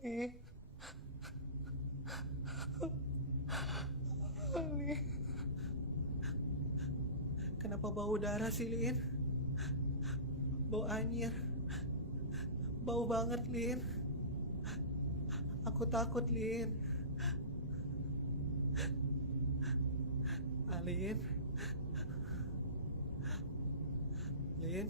Lin. Kenapa bau darah sih, Lin? Bau anyir. Bau banget, Lin. Aku takut, Lin. Alin. Lin.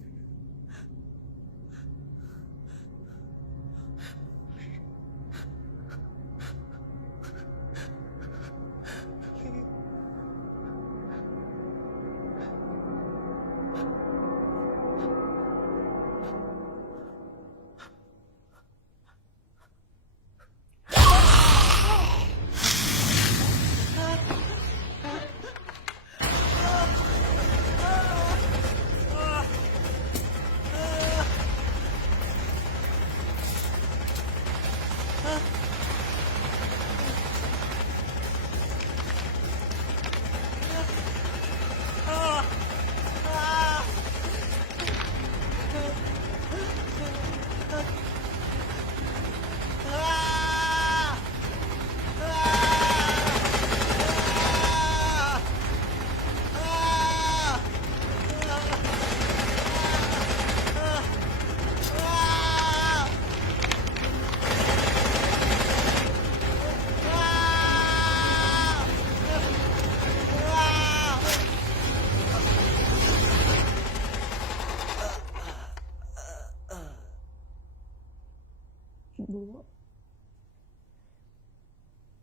Bu,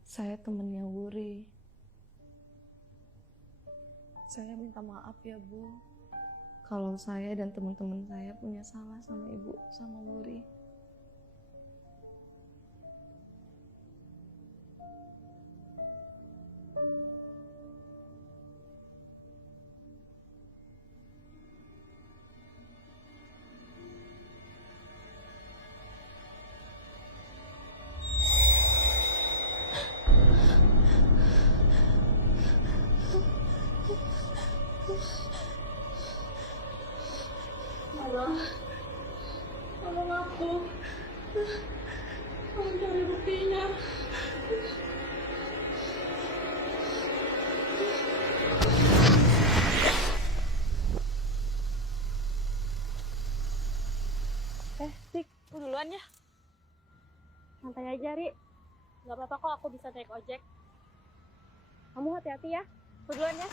saya temennya Wuri. Saya minta maaf ya, Bu. Kalau saya dan teman-teman saya punya salah sama Ibu, sama Wuri. Tolong, tolong aku. Tolong cari buktinya. Dik, aku duluan ya. Santai aja, Ri. Gak apa-apa kok, aku bisa naik ojek. Kamu hati-hati ya. Aku duluan ya.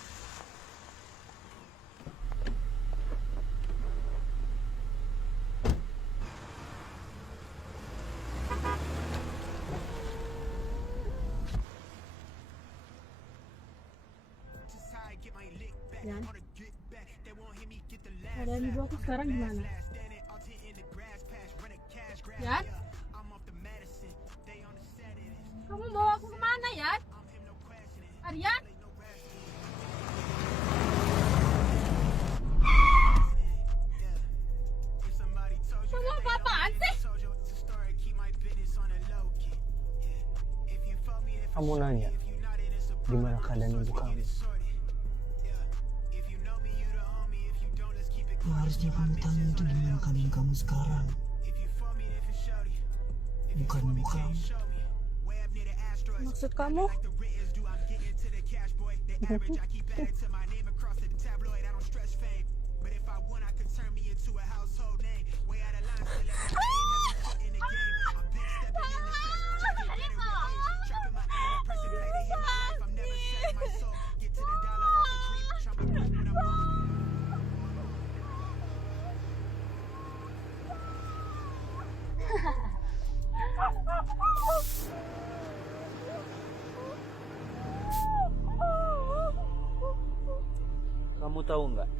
Yan, keadaan ibu aku sekarang gimana? Yan? Kamu bawa aku kemana, Yan? Aryan? kamu nanya gimana keadaan ibu kamu. Harusnya kamu tanya itu gimana keadaan kamu sekarang, bukan ibu kamu. Maksud kamu? Kamu tahu nggak?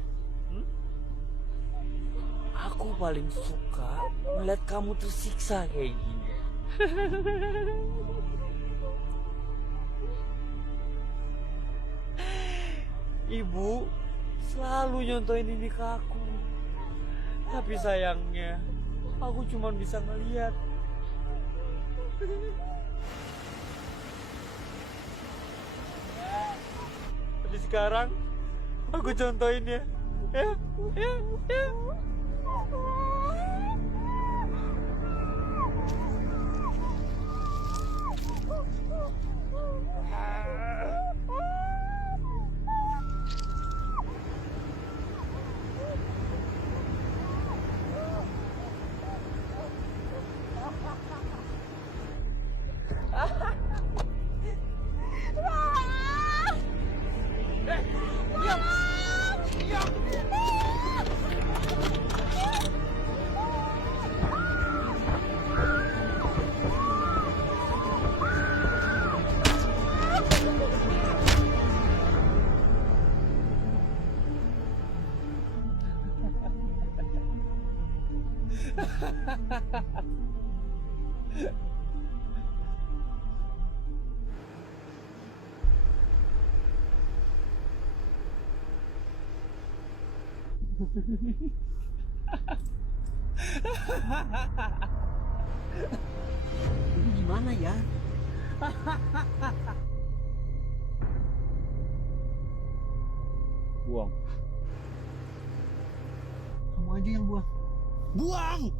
Aku paling suka melihat kamu tersiksa kayak gini. Ibu selalu nyontoin ini ke aku. Tapi sayangnya, aku cuma bisa ngeliat. Tapi sekarang, aku contohin ya. Ya. Ini gimana ya? Buang. Kamu aja yang buang. Buang!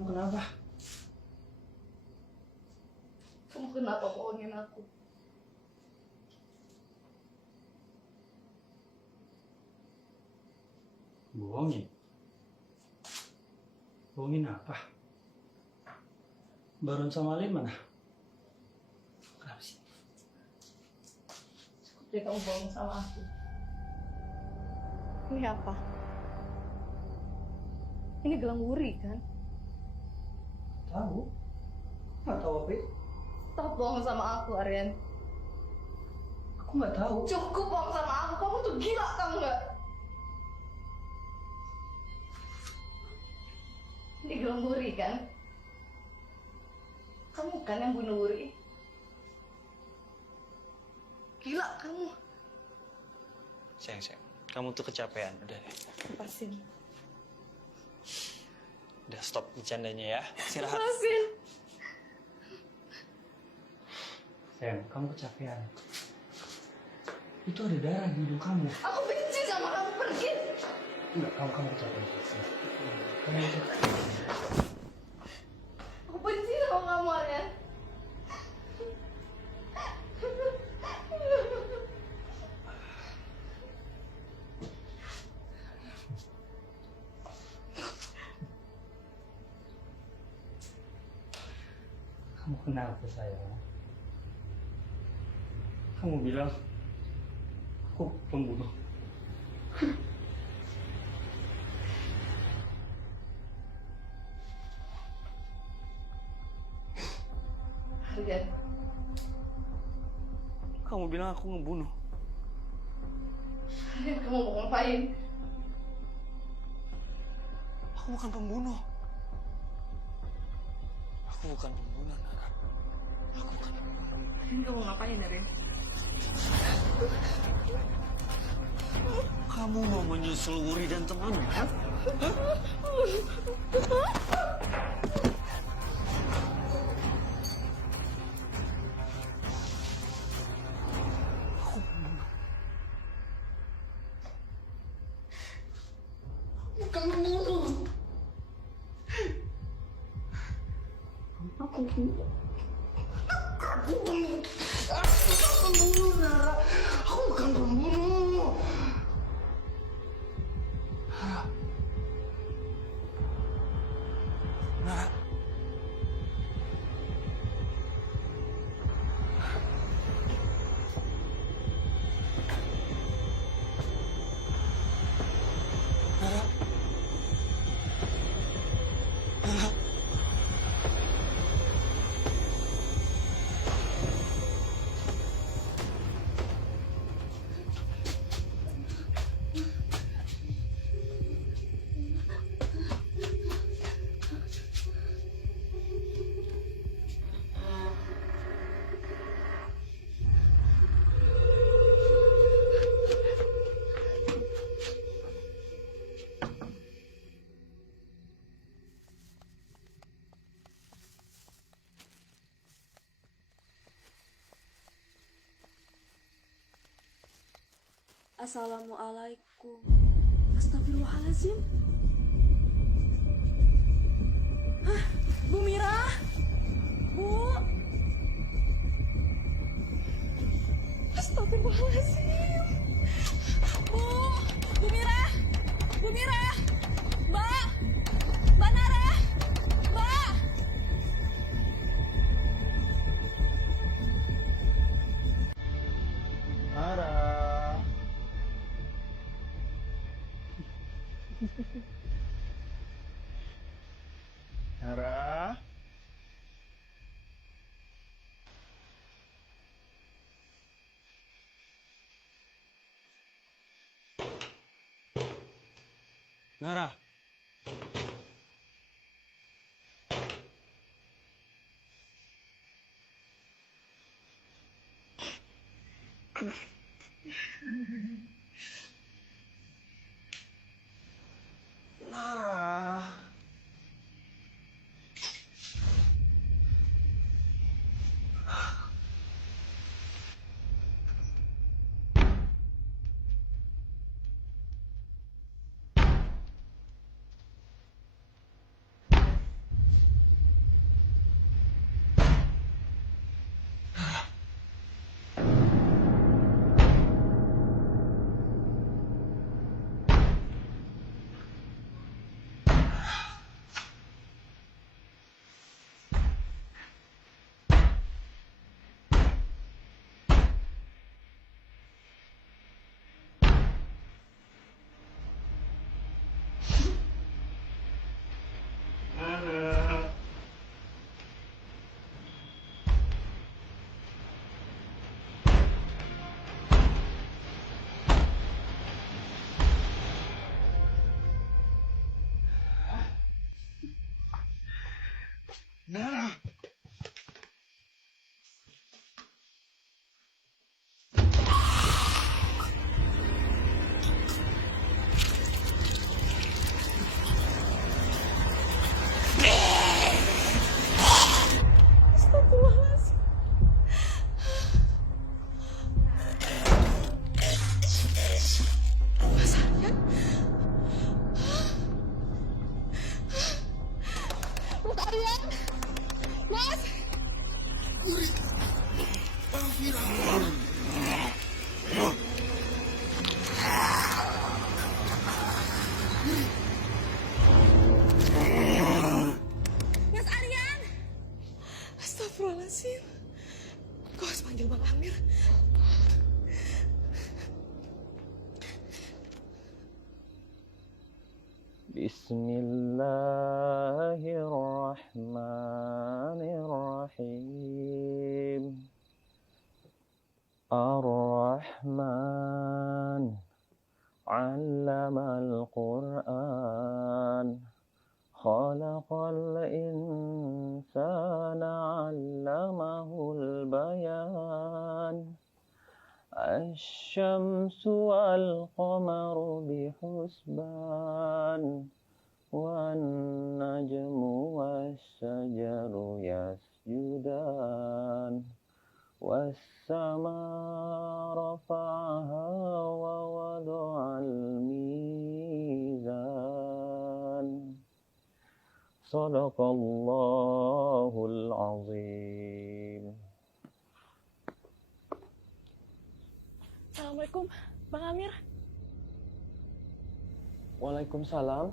Kamu kenapa? Kamu kenapa bohongin aku? Bohongin? Bohongin apa? Baron sama Alin mana? Kenapa sih? Jadi kamu bohong sama aku. Ini apa? Ini gelang wuri kan? Tahu? Nggak tahu apa? Stop bohong sama aku, Aryan. Aku nggak tahu. Cukup bohong sama aku. Kamu tuh gila, kamu nggak? Ini gelang wuri kan? Kamu kan yang bunuh Wuri? Gila kamu. Sayang, kamu tuh kecapean. Udah deh. Lepasin. Udah stop bercandanya ya. Istirahat. Lepasin. Sayang, kamu kecapean. Itu ada darah di hidung kamu. Aku benci sama kamu, pergi. Enggak, kamu kecapean. Kamu kecapean. Aku benci sama kamu, Aryan. Kamu kenapa sayang? Kamu bilang aku pembunuh. Aryan. Kamu bilang aku ngebunuh. Aryan, kamu mau ngapain? Aku bukan pembunuh. Aku bukan pembunuh, Nara. Aku bukan pembunuh. Aryan, kamu ngapain, Aryan? Kamu mau menyusul Wuri dan temannya? Bukan pembunuh. Aku pembunuh. Aku pembunuh. Aku bukan pembunuh, Nara. Aku bukan pembunuh. Nara. Nara. Nara. Nara. Assalamualaikum. Astagfirullahaladzim. Hah, Bu Mira? Bu? Astagfirullahaladzim. Bu Mira? Bu Mira? Mbak? Mbak Nara? Mbak? Nara. Nara. Nara. Nara. Nah. Astagfirullahaladzim. Mas Aryan? Mas Aryan? Mas? Mas Aryan? Astagfirullahaladzim. Kau harus panggil Bang Amir. Bismillahirrahmanirrahim. Ar-Rahman 'allamal Qur'an. Khalaqal insana 'allamahul bayan. Asy-syamsu wal qamaru bihusban. Wan najmu was-syajaru yasjudan. Was-samaa rafa'aha wa wada'al mizan. Shadaqallahul azim. Assalamualaikum, Bang Amir. Waalaikumsalam.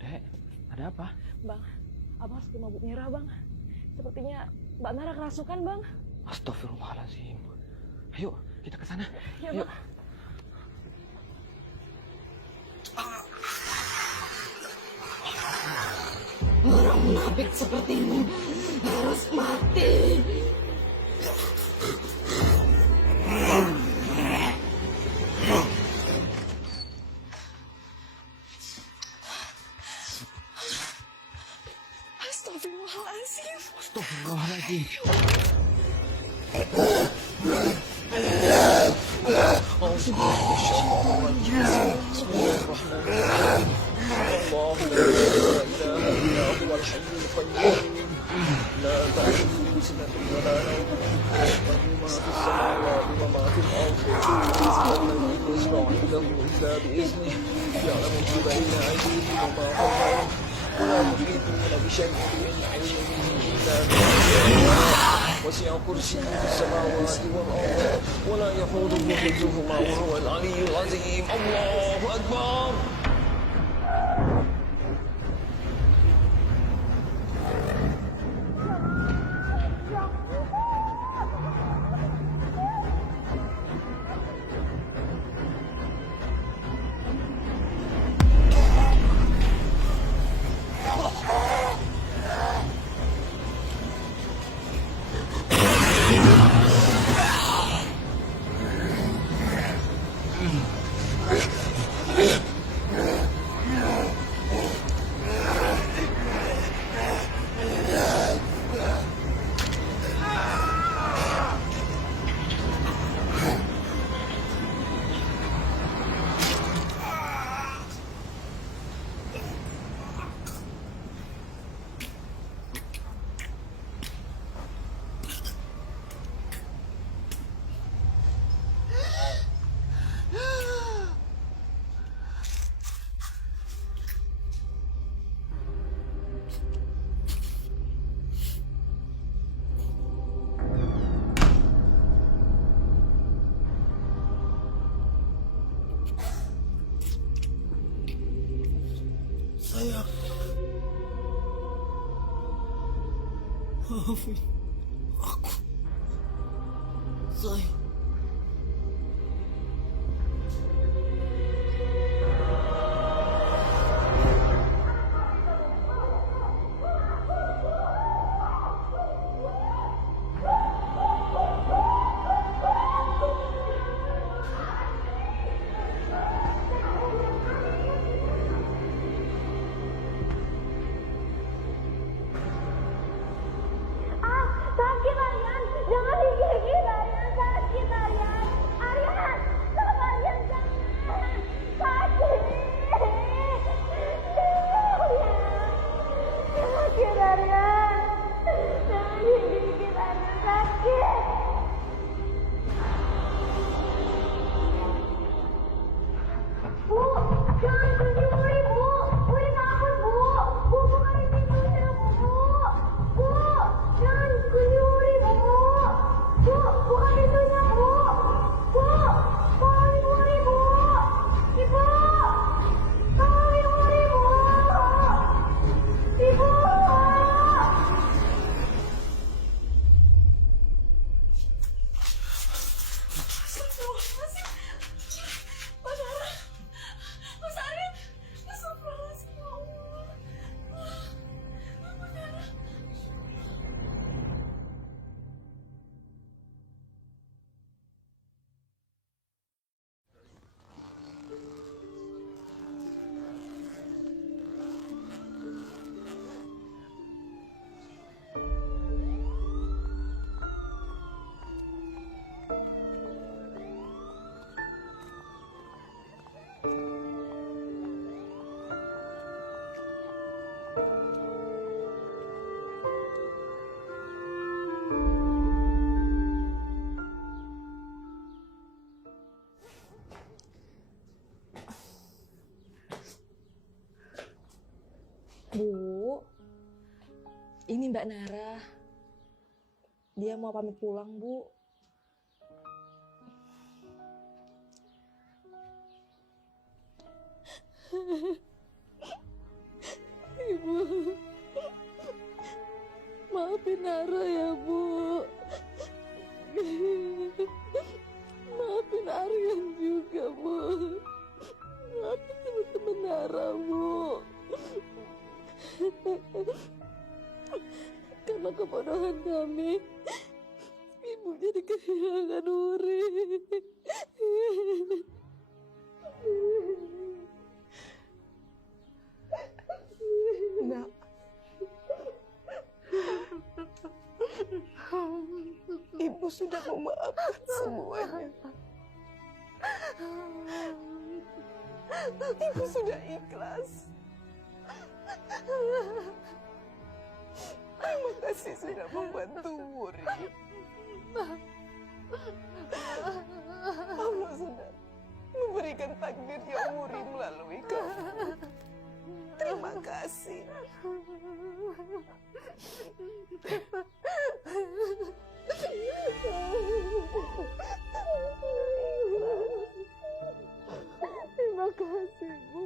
Dek, ada apa? Bang, Abang harus ke Mabuk Merah, Bang. Sepertinya Mbak Nara kerasukan, Bang. Astagfirullahaladzim. Ayo, kita ke sana. Ya, Ayo. Bang. Orang munafik sepertimu harus mati. Astagfirullahaladzim. Astagfirullahaladzim. وسع كرسيه السماوات والأرض ولا يحوده حفظهما وهو العلي العظيم. الله أكبر. Sayang. Maafin aku. Sayang. Jangan kunci Wuri, Bu. Wuri takut, Bu. Bu, bukain pintunya, Bu. Bu, jangan kunci Wuri, Bu. Bu, buka pintunya, Bu. Bu, tolongin Wuri, Bu. Ibu, tolongin Wuri, Bu. Ibu. Mas Aryan, astagfirullahaladzim, ya Allah. Bu, ini Mbak Nara. Dia mau pamit pulang, Bu. Ibu, maafin Nara ya, Bu. Maafin Aryan juga, Bu. Maafin teman-teman Nara, Bu. Karena kebodohan kami, Ibu jadi kehilangan Wuri. Nak. Ibu sudah memaafkan semuanya. Ibu sudah ikhlas. Terima kasih sudah membantu Wuri. Allah sudah memberikan takdir yang Wuri melalui kamu. Terima kasih. Terima kasih, Bu.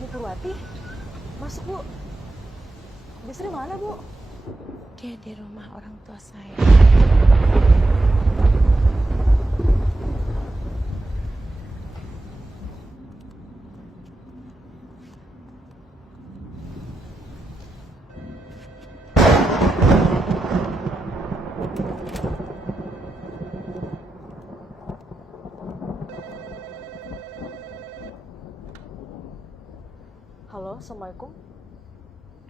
Bu Purwati, masuk, Bu. Bisri mana, Bu? Dia di rumah orang tua saya. Halo, Assalamualaikum.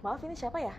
Maaf, ini siapa ya?